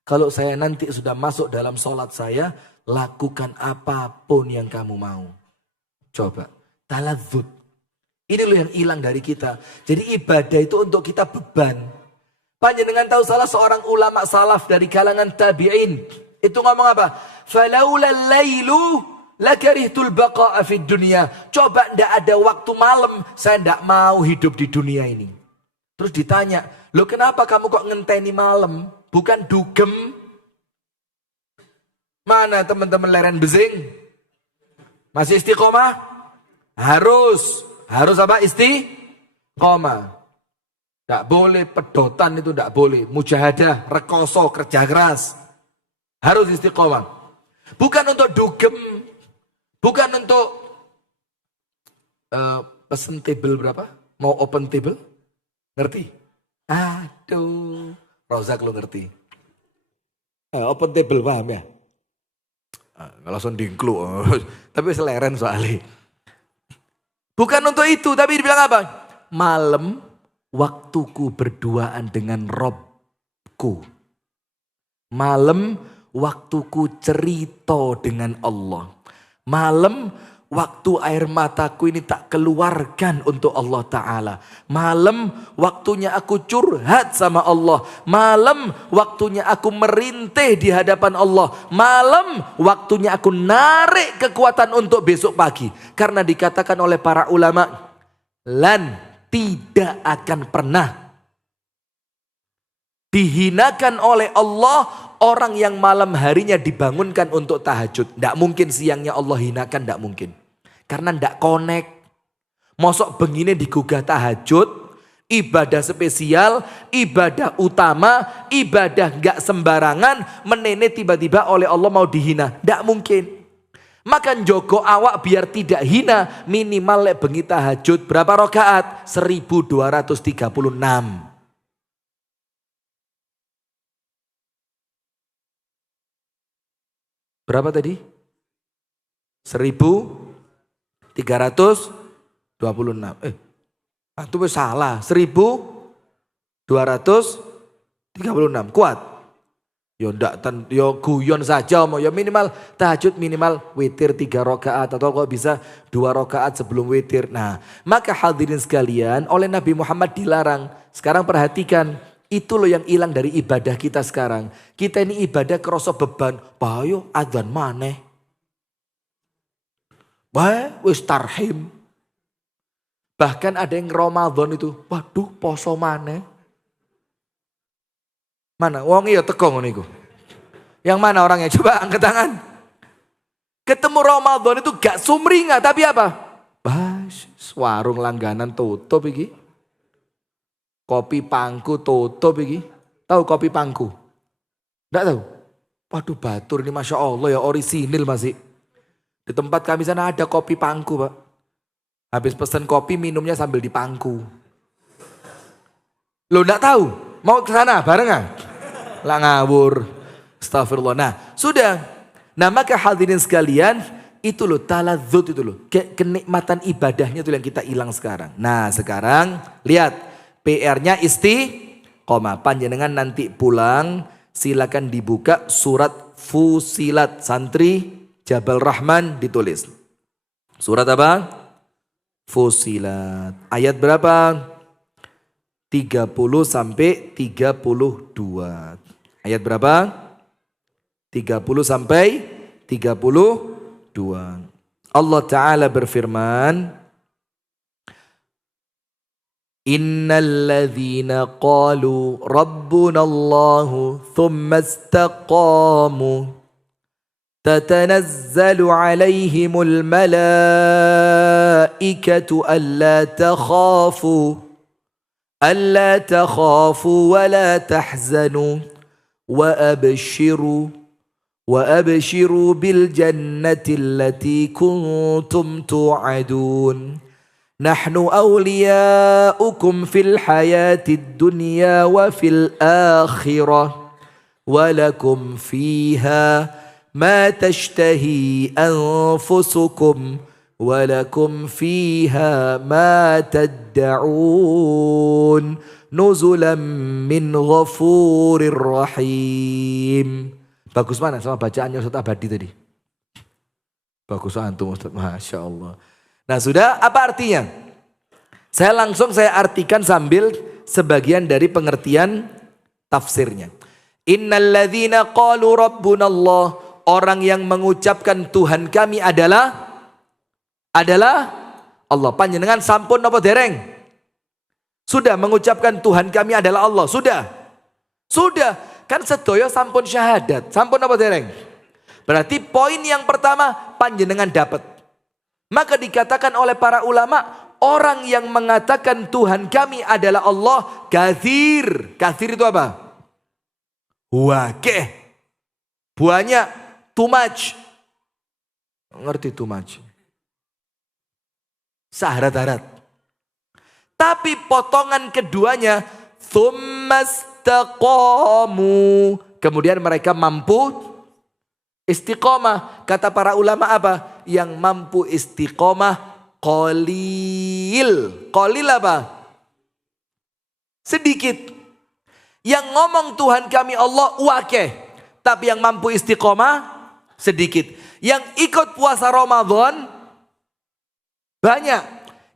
Kalau saya nanti sudah masuk dalam salat saya, lakukan apapun yang kamu mau. Coba. Taladzud. Ini loh yang hilang dari kita. Jadi ibadah itu untuk kita beban. Panjenengan tahu salah seorang ulama salaf dari kalangan tabi'in. Itu ngomong apa? Falaula lailu lakarihtul baqa'a fid dunya. Coba ndak ada waktu malam, saya ndak mau hidup di dunia ini. Terus ditanya, "Loh kenapa kamu kok ngenteni malam? Bukan dugem?" Mana teman-teman leren bezing? Masih istiqomah? Harus apa istiqomah. Tidak boleh pedotan, itu tidak boleh. Mujahadah, rekoso, kerja keras. Harus istiqomah. Bukan untuk dugem. Bukan untuk pesen table berapa? Mau open table? Ngerti? Aduh. Rozak lo ngerti. Open table paham ya? Langsung dingklu. Tapi seleren soalnya. Bukan untuk itu. Tapi dibilang apa? Malam waktuku berduaan dengan Robku. Malam waktuku cerita dengan Allah. Malam waktu air mataku ini tak keluarkan untuk Allah Ta'ala. Malam waktunya aku curhat sama Allah. Malam waktunya aku merintih di hadapan Allah. Malam waktunya aku narik kekuatan untuk besok pagi. Karena dikatakan oleh para ulama, tidak akan pernah dihinakan oleh Allah orang yang malam harinya dibangunkan untuk tahajud. Tidak mungkin siangnya Allah hinakan, tidak mungkin. Karena tidak connect. Mosok begini digugah tahajud, ibadah spesial, ibadah utama, ibadah nggak sembarangan, menene tiba-tiba oleh Allah mau dihina. Tidak mungkin. Maka jogo awak biar tidak hina, minimal lek bengi tahajud berapa rakaat? 1236. Berapa tadi? 1326. Itu salah. 1236. Kuat. Yo ndak yo guyon saja mau ya minimal tahajud minimal witir 3 rakaat atau kalau bisa 2 rakaat sebelum witir. Nah, maka hadirin sekalian, oleh Nabi Muhammad dilarang. Sekarang perhatikan, itu loh yang hilang dari ibadah kita sekarang. Kita ini ibadah kerasa beban. Bayo adzan maneh. Wah, wis tarhim. Bahkan ada yang Ramadan itu, waduh poso maneh. Mana? Wong iya teko ngono iku. Yang mana orangnya? Coba angkat tangan. Ketemu Ramadan itu gak sumringah tapi apa? Bas, warung langganan tutup iki. Kopi Pangku tutup iki. Tahu kopi Pangku? Enggak tahu? Waduh batur ini Masya Allah ya orisinil masih. Di tempat kami sana ada kopi Pangku Pak. Habis pesen kopi minumnya sambil dipangku. Lo enggak tahu? Mau ke sana barengan? Lah ngawur. Astagfirullah. Nah, sudah. Nah, maka hadirin sekalian, itu loh taladzut itu loh. Kenikmatan ibadahnya itu yang kita hilang sekarang. Nah, sekarang lihat PR-nya istiqomah. Panjenengan nanti pulang silakan dibuka surat Fusilat, santri Jabal Rahman ditulis. Surat apa? Fusilat. Ayat berapa? 30 sampai 32. Ayat berapa? 30 sampai 32. Allah Ta'ala berfirman, Innal ladzina qalu Rabbuna Allahu thumma istaqamu tatanazzalu alaihimul malaikatu alla takhafu ألا تخافوا ولا تحزنوا وأبشروا بالجنة التي كنتم توعدون نحن أولياؤكم في الحياة الدنيا وفي الآخرة ولكم فيها ما تشتهي أنفسكم walakum fiha ma tad'un nuzulam min ghafurir rahim. Bagus mana sama bacaannya Ustaz Abadi tadi? Bagus antum Ustaz, Masya Allah. Nah sudah, apa artinya? Saya artikan sambil sebagian dari pengertian tafsirnya. Innal ladzina qalu rabbuna Allah, Orang yang mengucapkan Tuhan kami adalah Allah. Panjenengan sampun apa dereng? Sudah mengucapkan Tuhan kami adalah Allah. Sudah. Kan sedaya sampun syahadat. Sampun apa dereng? Berarti poin yang pertama panjenengan dapat. Maka dikatakan oleh para ulama, orang yang mengatakan Tuhan kami adalah Allah, kathir. Kathir itu apa? Wakeh. Banyak. Too much. Ngerti too much? Saharat-harat. Tapi potongan keduanya, tsumastaqamu. Kemudian mereka mampu istiqomah. Kata para ulama apa? Yang mampu istiqomah qalil. Qalil apa? Sedikit. Yang ngomong Tuhan kami Allah wakeh. Tapi yang mampu istiqomah sedikit. Yang ikut puasa Ramadan banyak.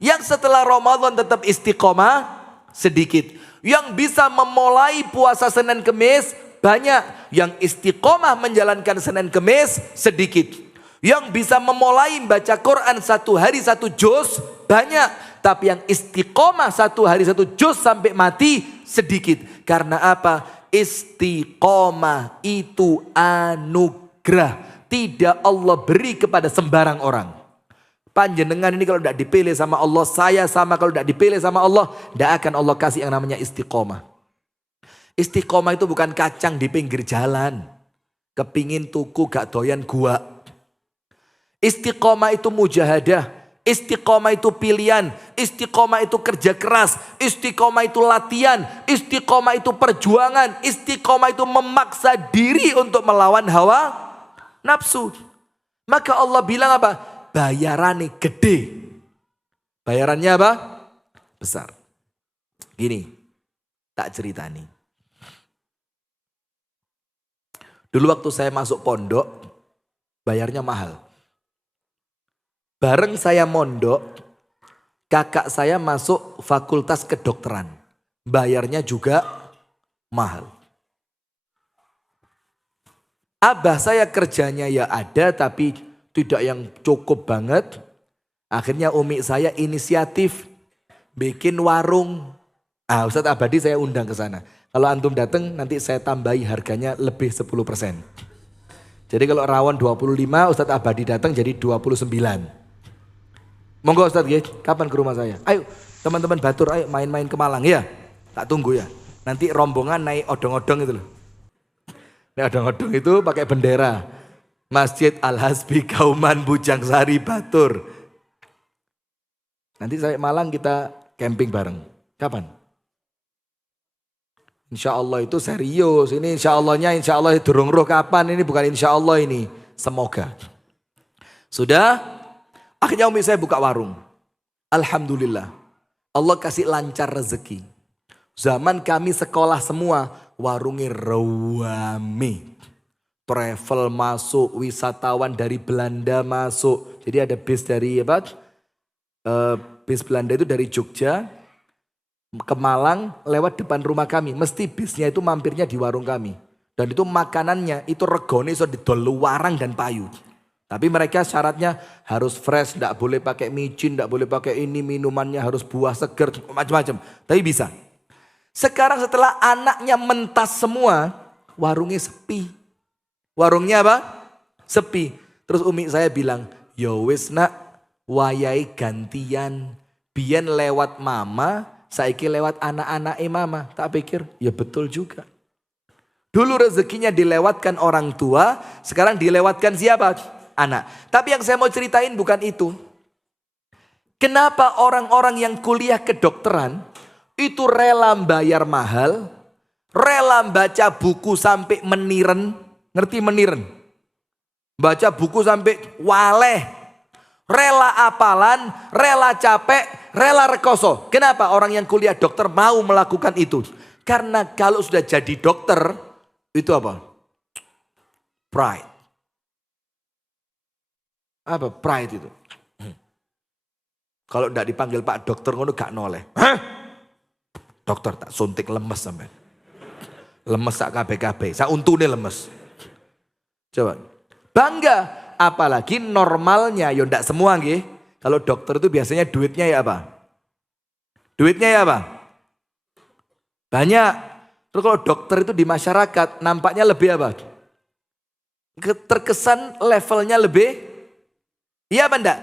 Yang setelah Ramadan tetap istiqomah sedikit. Yang bisa memulai puasa Senin Kemis banyak. Yang istiqomah menjalankan Senin Kemis sedikit. Yang bisa memulai baca Quran 1 hari 1 juz banyak. Tapi yang istiqomah 1 hari 1 juz sampai mati sedikit. Karena apa? Istiqomah itu anugerah. Tidak Allah beri kepada sembarang orang. Panjenengan ini kalau tidak dipilih sama Allah, saya sama kalau tidak dipilih sama Allah, tidak akan Allah kasih yang namanya istiqomah. Istiqomah itu bukan kacang di pinggir jalan. Kepingin tuku gak doyan gua. Istiqomah itu mujahadah. Istiqomah itu pilihan. Istiqomah itu kerja keras. Istiqomah itu latihan. Istiqomah itu perjuangan. Istiqomah itu memaksa diri untuk melawan hawa nafsu. Maka Allah bilang apa? Bayarannya gede. Bayarannya apa? Besar. Gini, tak cerita nih. Dulu waktu saya masuk pondok, bayarnya mahal. Bareng saya mondok, kakak saya masuk fakultas kedokteran. Bayarnya juga mahal. Abah saya kerjanya ya ada tapi tidak yang cukup banget. Akhirnya umi saya inisiatif bikin warung. Ustadz Abadi saya undang ke sana. Kalau antum datang nanti saya tambahi harganya lebih 10%. Jadi kalau rawon 25, Ustadz Abadi datang jadi 29. Monggo Ustadz ya, kapan ke rumah saya? Ayo teman-teman Batur, ayo main-main ke Malang ya. Tak tunggu ya. Nanti rombongan naik odong-odong itu loh. Naik odong-odong itu pakai bendera. Masjid Al-Hasbi Kauman Bujangsari Batur. Nanti saya Malang kita camping bareng. Kapan? Insya Allah itu serius. Ini insya Allahnya insya Allah durung roh kapan. Ini bukan insya Allah ini. Semoga. Sudah? Akhirnya umi saya buka warung. Alhamdulillah. Allah kasih lancar rezeki. Zaman kami sekolah semua. Warungnya rawami. Travel masuk, wisatawan dari Belanda masuk. Jadi ada bis dari apa? Bis Belanda itu dari Jogja ke Malang lewat depan rumah kami. Mesti bisnya itu mampirnya di warung kami. Dan itu makanannya itu regone iso didol warang dan payu. Tapi mereka syaratnya harus fresh, tidak boleh pakai micin, tidak boleh pakai ini, minumannya harus buah segar, macam-macam. Tapi bisa. Sekarang setelah anaknya mentas semua, warungnya sepi. Warungnya apa? Sepi. Terus umi saya bilang, ya wis nak, wayai gantian. Biyen lewat mama, saiki lewat anak-anak mama. Tak pikir, ya betul juga. Dulu rezekinya dilewatkan orang tua, sekarang dilewatkan siapa? Anak. Tapi yang saya mau ceritain bukan itu. Kenapa orang-orang yang kuliah kedokteran, itu rela bayar mahal, rela baca buku sampai meniren. Ngerti meniren? Baca buku sampai waleh. Rela apalan, rela capek, rela rekoso. Kenapa orang yang kuliah dokter mau melakukan itu? Karena kalau sudah jadi dokter, itu apa? Pride. Apa pride itu? Kalau tidak dipanggil Pak Dokter, ngono gak noleh. Hah? Dokter tak suntik lemes sampai. Lemes sak KB-KB, sak untune lemes. Coba, Bangga. Apalagi normalnya, ya ndak semua nggih. Kalau dokter itu biasanya duitnya ya apa? Duitnya ya apa? Banyak. Terus kalau dokter itu di masyarakat nampaknya lebih apa? Terkesan levelnya lebih, iya apa enggak?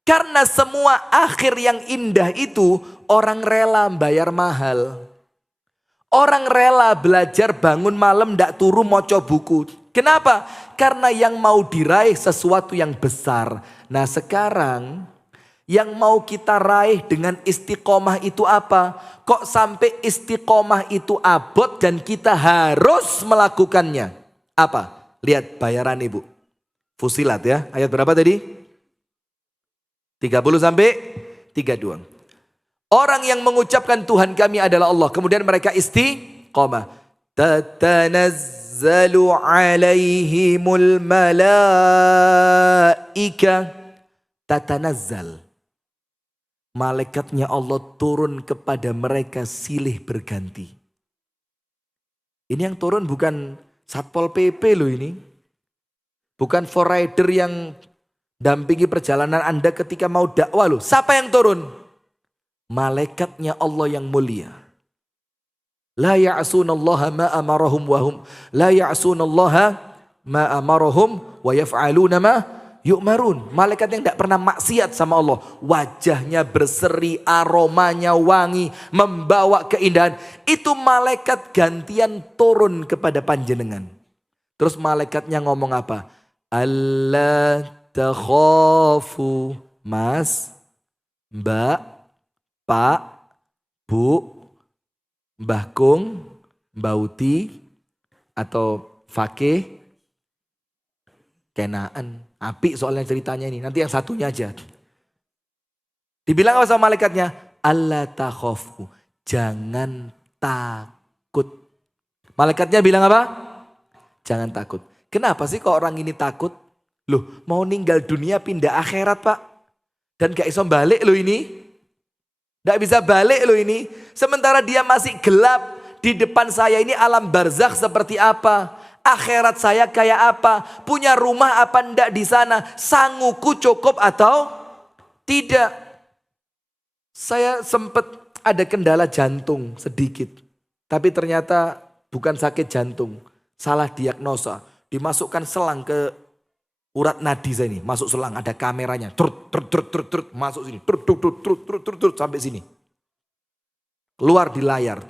Karena semua akhir yang indah itu orang rela bayar mahal. Orang rela belajar bangun malam ndak turu moco buku. Kenapa? Karena yang mau diraih sesuatu yang besar. Nah sekarang yang mau kita raih dengan istiqomah itu apa? Kok sampai istiqomah itu abot dan kita harus melakukannya? Apa? Lihat bayaran ibu. Fusilat ya. Ayat berapa tadi? 30 sampai 32. Orang yang mengucapkan Tuhan kami adalah Allah. Kemudian mereka istiqomah. Tatanazzalu alaihimul malaika. Tatanazzal. Malaikatnya Allah turun kepada mereka silih berganti. Ini yang turun bukan Satpol PP loh ini. Bukan forrider yang dampingi perjalanan Anda ketika mau dakwah loh. Siapa yang turun? Malaikatnya Allah yang mulia. La ya'sunallaha ma amarahum wa hum la ya'sunallaha ma amarahum wa yaf'aluna ma yu'marun. Malaikat yang tidak pernah maksiat sama Allah. Wajahnya berseri, aromanya wangi, membawa keindahan. Itu malaikat gantian turun kepada panjenengan. Terus malaikatnya ngomong apa? Allah takhafu. Mas, Mbak, Pak, Bu, Mbah Kung, Mbak Uti, atau Fakih, kenaan. Apik soalnya ceritanya ini. Nanti yang satunya aja. Dibilang apa sama malaikatnya? Allah takhafu. Jangan takut. Malaikatnya bilang apa? Jangan takut. Kenapa sih kok orang ini takut? Loh, mau ninggal dunia pindah akhirat pak. Dan gak iso balik loh ini. Gak bisa balik loh ini. Sementara dia masih gelap. Di depan saya ini alam barzakh seperti apa. Akhirat saya kayak apa. Punya rumah apa ndak di sana. Sanguku cukup atau tidak. Saya sempat ada kendala jantung sedikit. Tapi ternyata bukan sakit jantung. Salah diagnosa. Dimasukkan selang ke urat nadi saya ini. Masuk selang ada kameranya. Trut, masuk sini. Trut, sampai sini. Keluar di layar.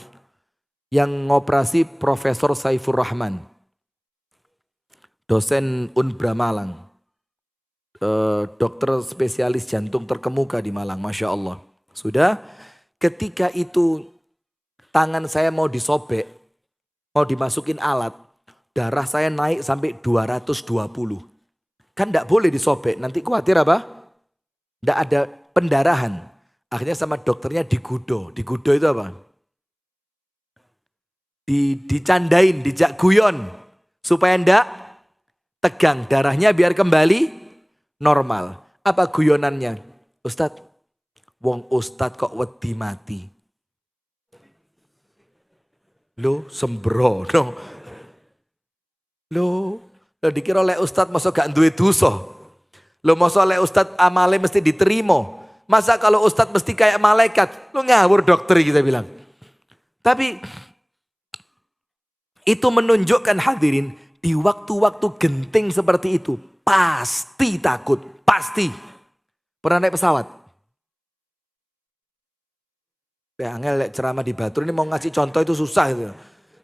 Yang ngoperasi Profesor Saifur Rahman. Dosen Unbra Malang. Dokter spesialis jantung terkemuka di Malang. Masya Allah. Sudah ketika itu tangan saya mau disobek. Mau dimasukin alat. Darah saya naik sampai 220. Kan tidak boleh disobek. Nanti khawatir apa? Tidak ada pendarahan. Akhirnya sama dokternya digudo. Digudo itu apa? Dicandain, dijak guyon. Supaya ndak tegang. Darahnya biar kembali normal. Apa guyonannya? Ustadz, wong ustadz kok wedi mati. Lo sembrono. Lo dikira oleh ustadz masa gak duwe dosa. Lo masa oleh ustadz amale mesti diterima. Masa kalau ustadz mesti kayak malaikat. Lo ngawur dokter kita bilang. Tapi itu menunjukkan hadirin. Di waktu-waktu genting seperti itu. Pasti takut. Pasti. Pernah naik pesawat? Ya angel ceramah di Batur ini mau ngasih contoh itu susah gitu.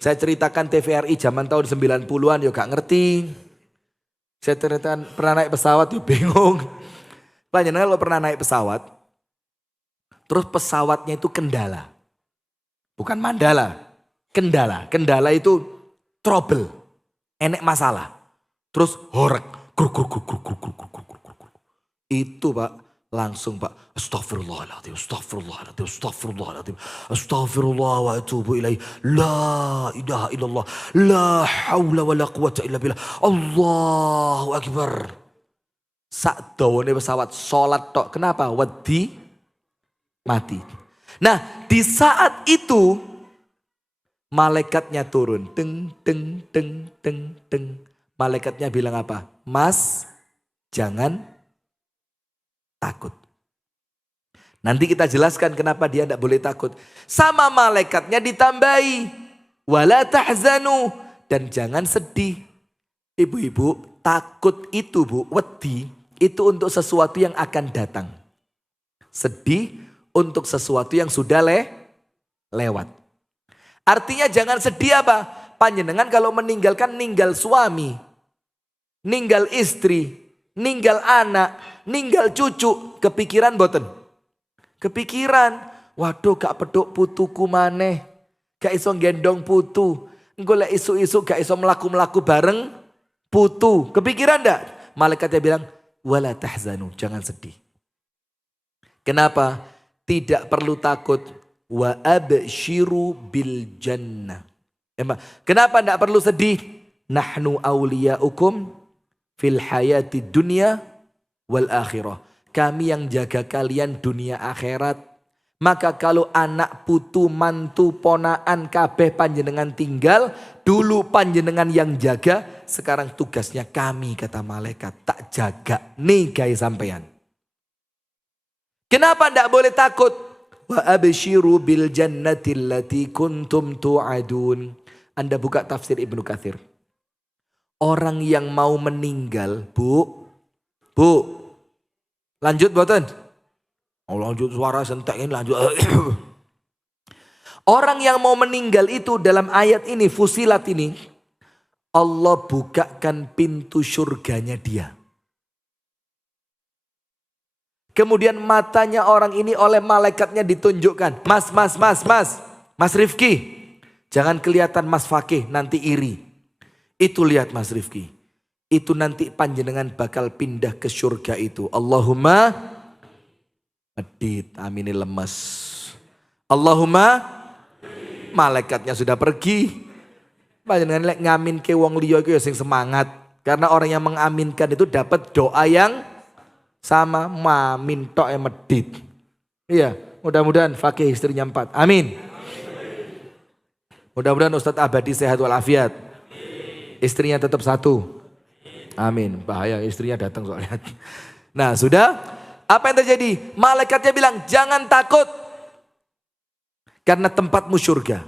Saya ceritakan TVRI zaman tahun 90-an ya gak ngerti. Saya ceritakan pernah naik pesawat ya bingung. Banyak kalau pernah naik pesawat. Terus pesawatnya itu kendala. Bukan mandala. Kendala. Kendala itu trouble. Enek masalah. Terus horek. Itu pak. Langsung pak, astagfirullahaladzim, astagfirullahaladzim, astagfirullahaladzim, astagfirullah wa atubu ilaih, la ilaha illallah, la hawla wa la quwata illa billah, Allahu Akbar. Sak dawane pesawat, sholat tok, kenapa? Wedi, mati. Nah di saat itu, malaikatnya turun, deng, deng, deng, deng, deng. Malaikatnya bilang apa? Mas, jangan takut. Nanti kita jelaskan kenapa dia tidak boleh takut. Sama malaikatnya ditambahi. Wala tahzanu. Dan jangan sedih. Ibu-ibu, takut itu bu, wedi. Itu untuk sesuatu yang akan datang. Sedih untuk sesuatu yang sudah lewat. Artinya jangan sedih apa? Panjenengan kalau meninggalkan, ninggal suami. Ninggal istri. Ninggal anak. Ninggal cucu. Kepikiran boten? Kepikiran, waduh gak peduk putuku maneh, gak iso gendong putu, golek isu-isu gak iso melaku-melaku bareng putu. Kepikiran ndak? Malaikatnya bilang, wala tahzanu, jangan sedih. Kenapa? Tidak perlu takut. Wa abshiru bil jannah. Kenapa ndak perlu sedih? Nahnu awliyaukum fil hayati dunya wal akhirah. Kami yang jaga kalian dunia akhirat. Maka kalau anak putu mantu ponaan kabeh panjenengan tinggal, dulu panjenengan yang jaga, sekarang tugasnya kami kata malaikat tak jaga nih guys sampean. Kenapa ndak boleh takut? Wa abshiru bil jannati allati kuntum tu'adun. Anda buka tafsir Ibnu Katsir. Orang yang mau meninggal, Bu. Lanjut boten? Oh lanjut suara sentek ini lanjut. Orang yang mau meninggal itu dalam ayat ini, Fusilat ini. Allah bukakan pintu surganya dia. Kemudian matanya orang ini oleh malaikatnya ditunjukkan. Mas Rifki. Jangan kelihatan Mas Fakih nanti iri. Itu lihat Mas Rifki. Itu nanti panjenengan bakal pindah ke surga itu. Allahumma medit, amini lemes. Allahumma, malaikatnya sudah pergi. Panjenengan lek ngamin ke wong liya iku ya sing semangat. Karena orang yang mengaminkan itu dapat doa yang sama, mamin tok medit. Iya, mudah-mudahan Fakih istrinya 4. Amin. Mudah-mudahan Ustadz Abadi sehat walafiat. Istrinya tetap 1. Amin. Bahaya istrinya datang soalnya. Nah sudah. Apa yang terjadi? Malaikatnya bilang jangan takut. Karena tempatmu surga.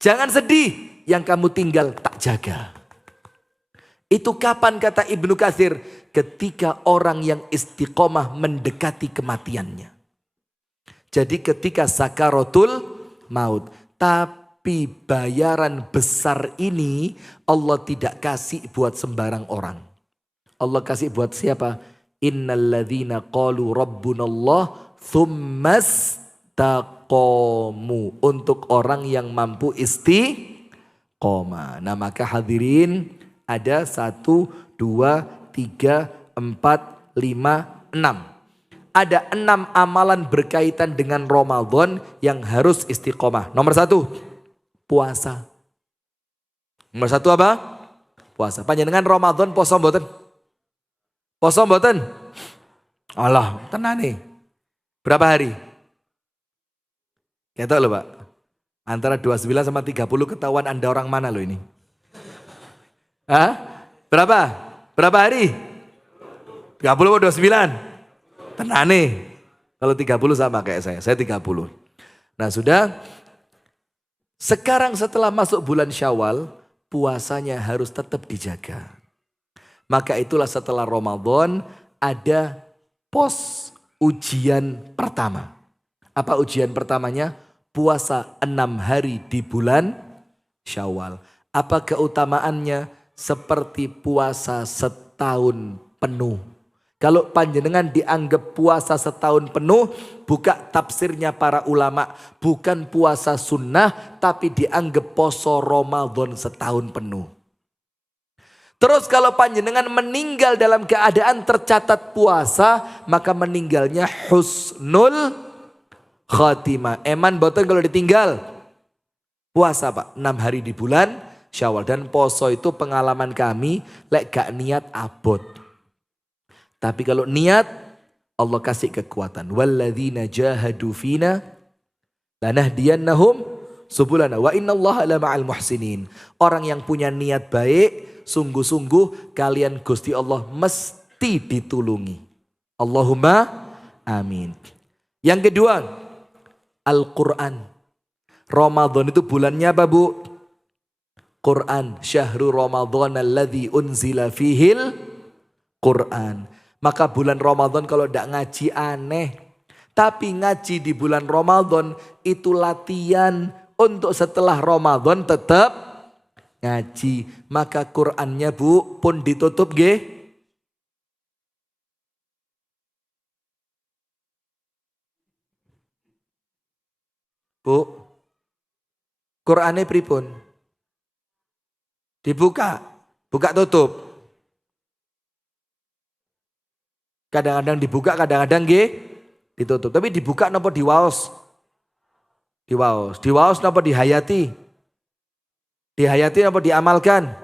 Jangan sedih. Yang kamu tinggal tak jaga. Itu kapan kata Ibnu Katsir? Ketika orang yang istiqomah mendekati kematiannya. Jadi ketika sakaratul maut. Tapi bayaran besar ini Allah tidak kasih buat sembarang orang. Allah kasih buat siapa? Innalladzina qalu rabbunallah tsummastaqamu. Untuk orang yang mampu istiqomah. Nah maka hadirin ada 1, 2, 3, 4, 5, 6. Ada 6 amalan berkaitan dengan Ramadan yang harus istiqomah. Nomor 1, puasa. Nomor 1 apa? Puasa. Panjenengan Ramadan poso mboten? Poso mboten? Allah, tenan nih. Berapa hari? Ketok loh Pak. Antara 29 sama 30 ketahuan Anda orang mana loh ini? Hah? Berapa? Berapa hari? 30 atau 29? Tenan nih. Kalau 30 sama kayak saya 30. Nah sudah. Sekarang setelah masuk bulan Syawal, puasanya harus tetap dijaga. Maka itulah setelah Ramadan ada pos ujian pertama. Apa ujian pertamanya? Puasa 6 hari di bulan Syawal. Apa keutamaannya? Seperti puasa setahun penuh. Kalau panjenengan dianggap puasa setahun penuh, buka tafsirnya para ulama. Bukan puasa sunnah, tapi dianggap poso Ramadan setahun penuh. Terus kalau panjenengan meninggal dalam keadaan tercatat puasa, maka meninggalnya husnul khatimah. Eman boten kalau ditinggal puasa Pak, 6 hari di bulan Syawal. Dan poso itu pengalaman kami, lek gak niat abot. Tapi kalau niat, Allah kasih kekuatan. Walladzina jahadu fina lanahdiyannahum subulana wa innallaha la ma'al muhsinin. Orang yang punya niat baik, sungguh-sungguh kalian Gusti Allah mesti ditulungi. Allahumma amin. Yang kedua, Al-Quran. Ramadan itu bulannya apa Bu? Quran. Syahrul Ramadan alladzi unzila fihil Quran. Maka bulan Ramadan kalau tidak ngaji aneh. Tapi ngaji di bulan Ramadan itu latihan untuk setelah Ramadan tetap ngaji. Maka Qurannya Bu pun ditutup nggih. Bu, Qurannya pripun? Dibuka, buka tutup. Kadang-kadang dibuka, kadang-kadang nggih ditutup. Tapi dibuka napa diwaos? Diwaos. Diwaos napa dihayati? Dihayati napa diamalkan?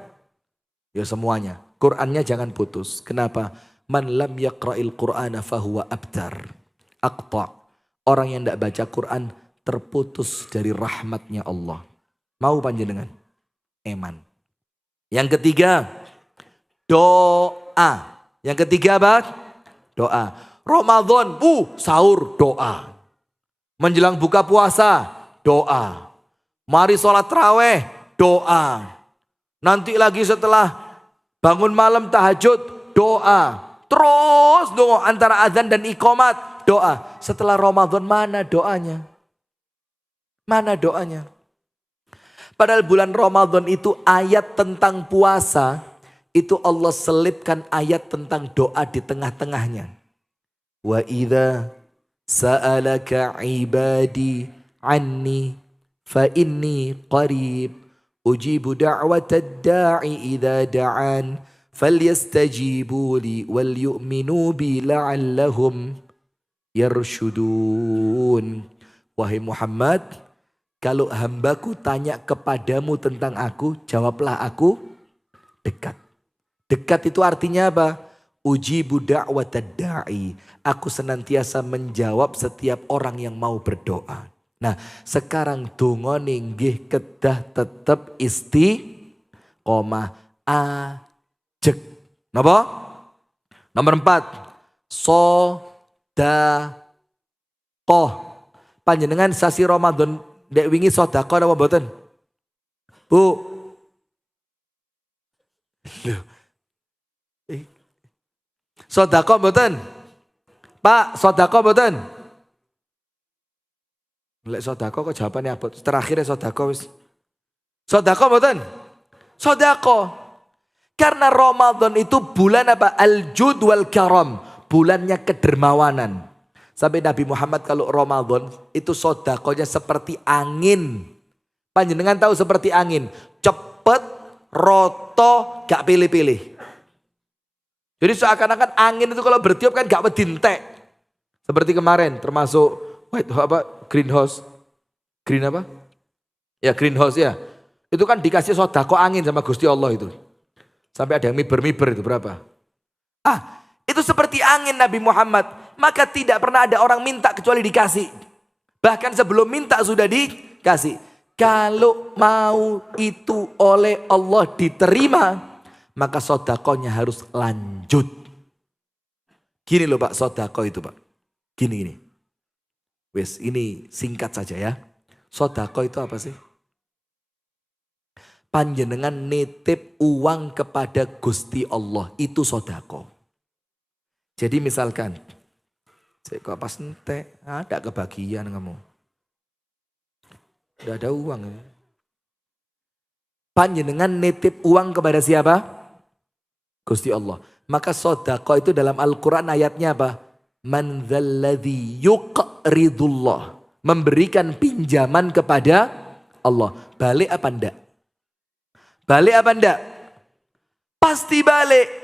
Ya semuanya. Qurannya jangan putus. Kenapa? Man lam yaqra'il Qur'ana fahuwa abtar. Aqta'. Orang yang tidak baca Quran terputus dari rahmatnya Allah. Mau panjenengan? Eman. Yang ketiga, doa. Yang ketiga apa? Doa. Ramadan, sahur, doa. Menjelang buka puasa, doa. Mari sholat tarawih, doa. Nanti lagi setelah bangun malam tahajud, doa. Terus doa antara azan dan iqamat, doa. Setelah Ramadan mana doanya? Mana doanya? Padahal bulan Ramadan itu ayat tentang puasa, itu Allah selipkan ayat tentang doa di tengah-tengahnya. Wa idza sa'alaka ibadi anni fa inni qarib ujibu da'watad da'i idza da'an falyastajibu li wal yu'minu bi la'allahum yarshudun. Wahai Muhammad, kalau hambaku tanya kepadamu tentang aku, jawablah aku dekat. Dekat itu artinya apa? Ujibu da'watad da'i. Aku senantiasa menjawab setiap orang yang mau berdoa. Nah, sekarang donga nggih kedah tetep istiqomah ajeg. Napa? Nomor 4. Sedekah. Panjenengan sasi Ramadan dek wingi sedekah napa mboten? Bu. Sedekah mboten? Pak, sedekah mboten? Lek sedekah kok jawabane apa? Terakhirnya sedekah wis. Sedekah mboten? Sedekah. Karena Ramadan itu bulan apa? Al-jud wal karam. Bulannya kedermawanan. Sampai Nabi Muhammad kalau Ramadan itu sedekahnya seperti angin. Panjenengan tahu seperti angin. Cepet, roto, gak pilih-pilih. Jadi seakan-akan angin itu kalau bertiup kan gak wedintek. Seperti kemarin termasuk greenhouse. Green apa? Ya greenhouse ya. Itu kan dikasih sedekah angin sama Gusti Allah itu. Sampai ada yang miber-miber itu berapa? Itu seperti angin Nabi Muhammad. Maka tidak pernah ada orang minta kecuali dikasih. Bahkan sebelum minta sudah dikasih. Kalau mau itu oleh Allah diterima, maka sedekahnya harus lanjut. Gini loh Pak, sedekah itu Pak. Gini. Wes ini singkat saja ya. Sedekah itu apa sih? Panjenengan nitip uang kepada Gusti Allah, itu sedekah. Jadi misalkan, saya kok pas entek, ada kebagian kamu. Tidak ada uang ya. Panjenengan nitip uang kepada siapa? Gusti Allah. Maka sedekah itu dalam Al-Quran ayatnya apa? Man dzalladzi yuqridullah. Memberikan pinjaman kepada Allah. Balik apa enggak? Balik apa enggak? Pasti balik.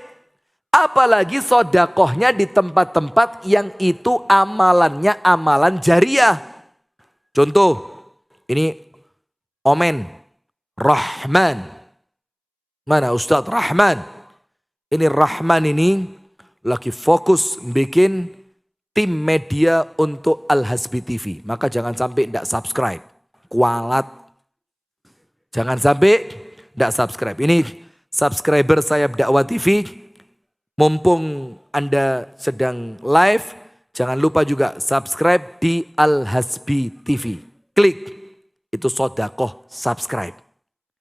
Apalagi sedekahnya di tempat-tempat yang itu amalannya amalan jariah. Contoh, ini Omen Rahman. Mana Ustadz Rahman? Ini Rahman ini lagi fokus bikin tim media untuk Al-Hasbi TV. Maka jangan sampai tidak subscribe. Kualat. Jangan sampai tidak subscribe. Ini subscriber Sayap Dakwah TV. Mumpung Anda sedang live, jangan lupa juga subscribe di Al Hasbi TV. Klik, itu sodakoh subscribe.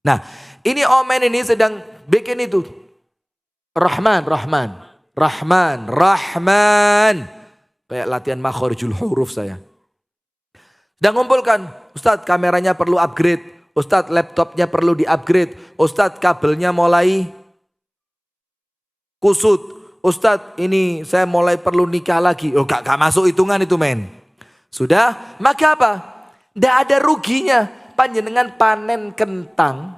Nah, ini Omen ini sedang bikin itu. Rahman. Kayak latihan makhorijul huruf saya. Sedang ngumpulkan, Ustadz kameranya perlu upgrade, Ustadz laptopnya perlu di-upgrade, Ustadz kabelnya mulai kusut, Ustadz ini saya mulai perlu nikah lagi. Oh gak masuk hitungan itu men. Sudah, maka apa? Tidak ada ruginya. Panjenengan panen kentang,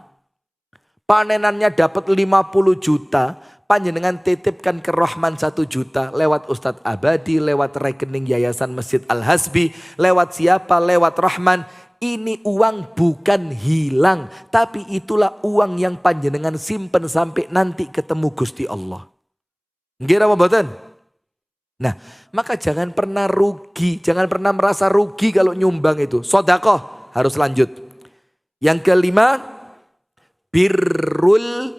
panenannya dapat 50 juta, panjenengan titipkan ke Rahman 1 juta lewat Ustadz Abadi, lewat rekening Yayasan Masjid Al Hasbi, lewat siapa? Lewat Rahman. Ini uang bukan hilang, tapi itulah uang yang panjenengan simpen sampai nanti ketemu Gusti Allah. Nggih apa mboten? Nah, maka jangan pernah rugi, jangan pernah merasa rugi kalau nyumbang itu. Sedekah harus lanjut. Yang kelima, birrul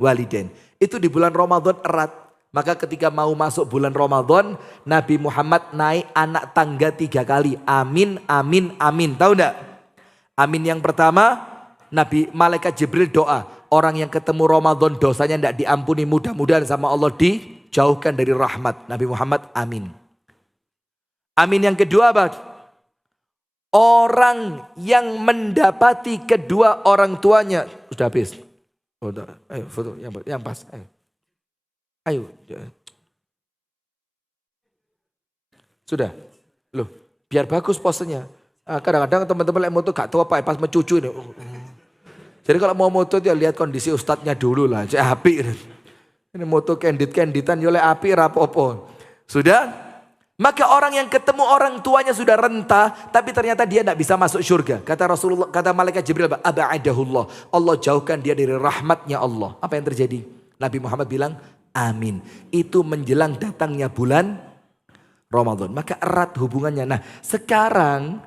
walidain. Itu di bulan Ramadan erat. Maka ketika mau masuk bulan Ramadan, Nabi Muhammad naik anak tangga 3 kali. Amin. Tahu enggak? Amin yang pertama, Nabi malaikat Jibril doa. Orang yang ketemu Ramadan dosanya enggak diampuni, mudah-mudahan sama Allah dijauhkan dari rahmat. Nabi Muhammad amin. Amin yang kedua apa? Orang yang mendapati kedua orang tuanya. Sudah habis. Udah, ayo foto yang pas. Ayo. Sudah. Loh, biar bagus posenya. Kadang-kadang teman-teman yang moto gak tahu apa pas mencucu ini. Jadi kalau mau moto dia lihat kondisi ustadznya dulu lah. Cek api. Ini moto kendit-kenditan oleh api rapopo. Sudah? Maka orang yang ketemu orang tuanya sudah renta, tapi ternyata dia tidak bisa masuk surga. Kata Rasulullah, kata malaikat Jibril, aba'adahullah. Allah jauhkan dia dari rahmatnya Allah. Apa yang terjadi? Nabi Muhammad bilang, amin. Itu menjelang datangnya bulan Ramadan. Maka erat hubungannya. Nah sekarang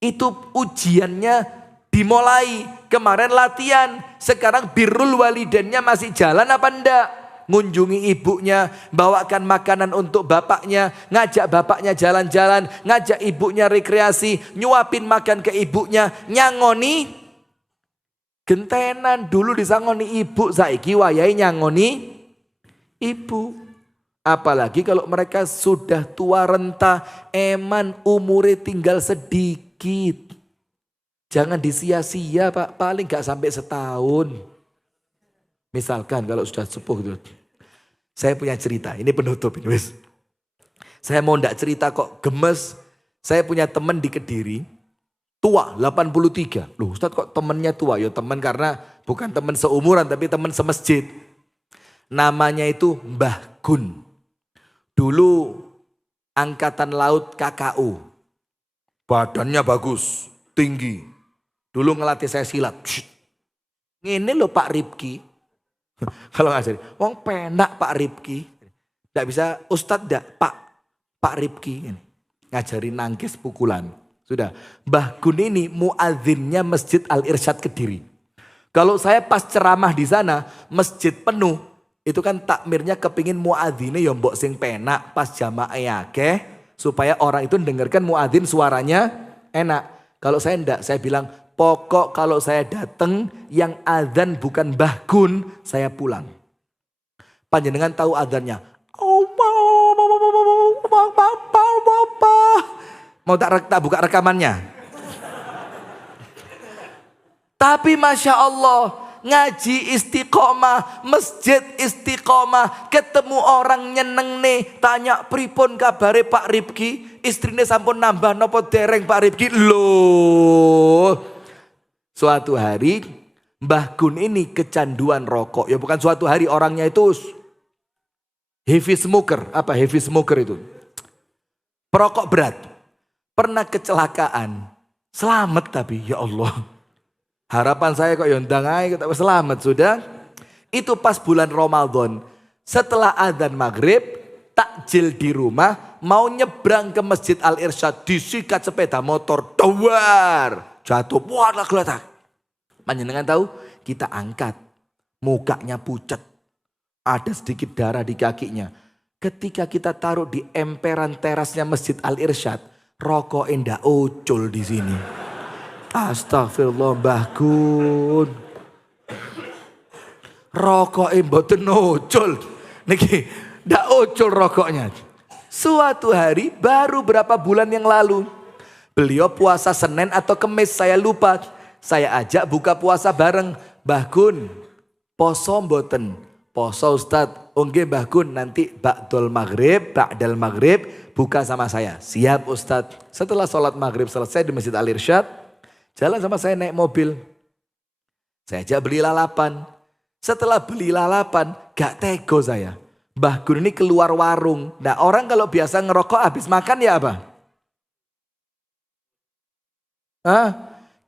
itu ujiannya dimulai. Kemarin latihan. Sekarang birrul walidainnya masih jalan apa enggak? Ngunjungi ibunya, bawakan makanan untuk bapaknya, ngajak bapaknya jalan-jalan, ngajak ibunya rekreasi, nyuapin makan ke ibunya, nyangoni gentenan. Dulu disangoni ibu, saiki wayahe nyangoni ibu. Apalagi kalau mereka sudah tua renta, eman umure tinggal sedikit. Jangan disia-sia Pak, paling gak sampai setahun. Misalkan kalau sudah sepuh gitu. Saya punya cerita, ini penutup ini wis. Saya mau ndak cerita kok gemes. Saya punya teman di Kediri, tua 83. Loh Ustadz kok temennya tua? Ya teman karena bukan teman seumuran tapi teman semasjid. Namanya itu Mbah Gun. Dulu angkatan laut KKU. Badannya bagus, tinggi. Dulu ngelatih saya silat. Ini loh Pak Ripki. Kalau ngajarin, wong penak Pak Ripki. Tidak bisa Ustadz enggak, Pak Ripki. Ngajarin nangkis pukulan. Sudah, Mbah Gun ini muadzinnya Masjid Al Irsyad Kediri. Kalau saya pas ceramah di sana, masjid penuh. Itu kan takmirnya kepingin muadzinnya ya mbok sing penak pas jamaah akeh. Supaya orang itu dengarkan muadzin suaranya enak. Kalau saya enggak, saya bilang, pokok kalau saya datang yang adzan bukan Mbah Gun, saya pulang. Panjenengan tahu adzannya. Mau tak buka rekamannya. Tapi Masya Allah, ngaji istiqomah, masjid istiqomah, ketemu orang nyeneng nih, tanya pripun kabare Pak Ripki, istrine sampun nambah nopo dereng Pak Ripki. Loh. Suatu hari Mbah Gun ini kecanduan rokok. Ya bukan suatu hari, orangnya itu heavy smoker. Apa heavy smoker itu? Perokok berat. Pernah kecelakaan. Selamat tapi ya Allah. Harapan saya kok yondang aja selamat sudah. Itu pas bulan Ramadan. Setelah adzan maghrib, takjil di rumah, mau nyebrang ke Masjid Al Irsyad, disikat sepeda motor, dawar. Jatuh, wah geletak. Panjenengan tahu, kita angkat, mukanya pucat, ada sedikit darah di kakinya. Ketika kita taruh di emperan terasnya Masjid Al-Irsyad, rokok ndak ucul di sini. Astagfirullah Mbah Gun. Rokok mboten ucul. Niki ndak ucul rokoknya. Suatu hari baru berapa bulan yang lalu, beliau puasa Senin atau Kemis saya lupa. Saya ajak buka puasa bareng. Mbah Gun, poso mboten? Poso Ustadz. Nggih Mbah Gun, nanti ba'dal maghrib buka sama saya. Siap Ustadz. Setelah sholat maghrib selesai di Masjid Al-Irsyad, jalan sama saya naik mobil. Saya ajak beli lalapan. Setelah beli lalapan, gak tego saya. Mbah Gun ini keluar warung. Nah orang kalau biasa ngerokok habis makan ya apa? Hah?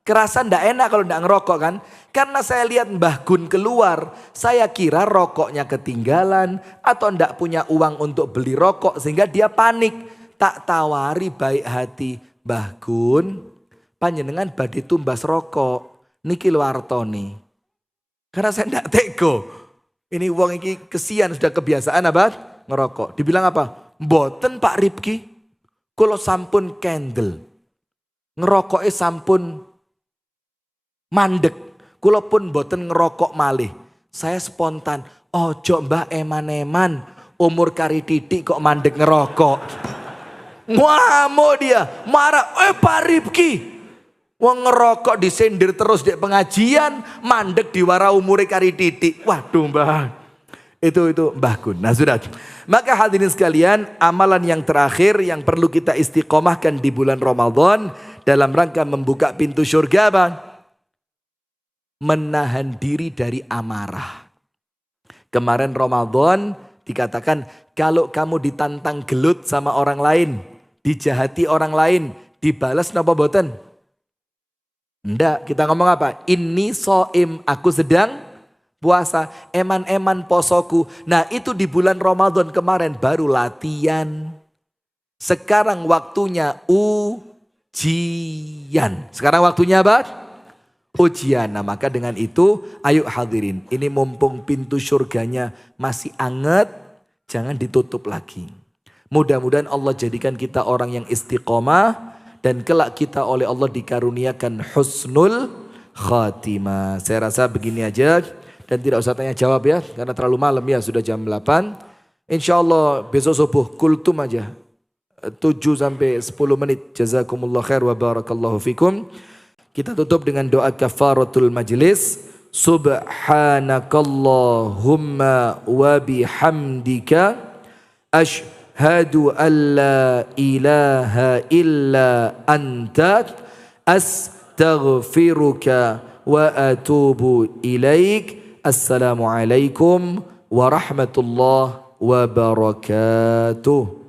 Kerasa ndak enak kalau ndak ngerokok kan? Karena saya lihat Mbah Gun keluar, saya kira rokoknya ketinggalan atau ndak punya uang untuk beli rokok sehingga dia panik. Tak tawari baik hati, Mbah Gun, panjenengan badhe tumbas rokok niki lho artone. Karena saya ndak tego. Ini uang ini kesian sudah kebiasaan apa? Ngerokok. Dibilang apa? Mboten Pak Ripki, kalau sampun candle. Ngerokoknya sampun mandek, kula pun mboten ngerokok malih. Saya spontan, ojo Mbah eman-eman, umur kari titik kok mandek ngerokok. Ngamuk dia, marah, Pak Ripki, wong ngerokok disendir terus di pengajian, mandek diwara umur kari titik. Waduh Mbah, itu Mbah Gun. Nah sudah, maka hadirin sekalian, amalan yang terakhir yang perlu kita istiqomahkan di bulan Ramadan dalam rangka membuka pintu surga Bang. Menahan diri dari amarah. Kemarin Ramadan dikatakan kalau kamu ditantang gelut sama orang lain, dijahati orang lain, dibalas napa boten? Ndak, kita ngomong apa? Ini soim, aku sedang puasa, eman-eman posoku. Nah itu di bulan Ramadan kemarin baru latihan. Sekarang waktunya ujian. Sekarang waktunya apa? Ujian. Nah maka dengan itu ayo hadirin, ini mumpung pintu surganya masih anget, jangan ditutup lagi. Mudah-mudahan Allah jadikan kita orang yang istiqomah dan kelak kita oleh Allah dikaruniakan husnul khatimah. Saya rasa begini aja dan tidak usah tanya jawab ya karena terlalu malam ya, sudah jam 8. Insya Allah besok subuh kultum aja 7 sampai 10 menit. Jazakumullah khair wa barakallahu fikum. Kita tutup dengan doa kafaratul majlis. Subhanakallahumma wa bihamdika ashhadu an la ilaha illa anta astaghfiruka wa atubu ilaik. Assalamualaikum warahmatullahi wabarakatuh.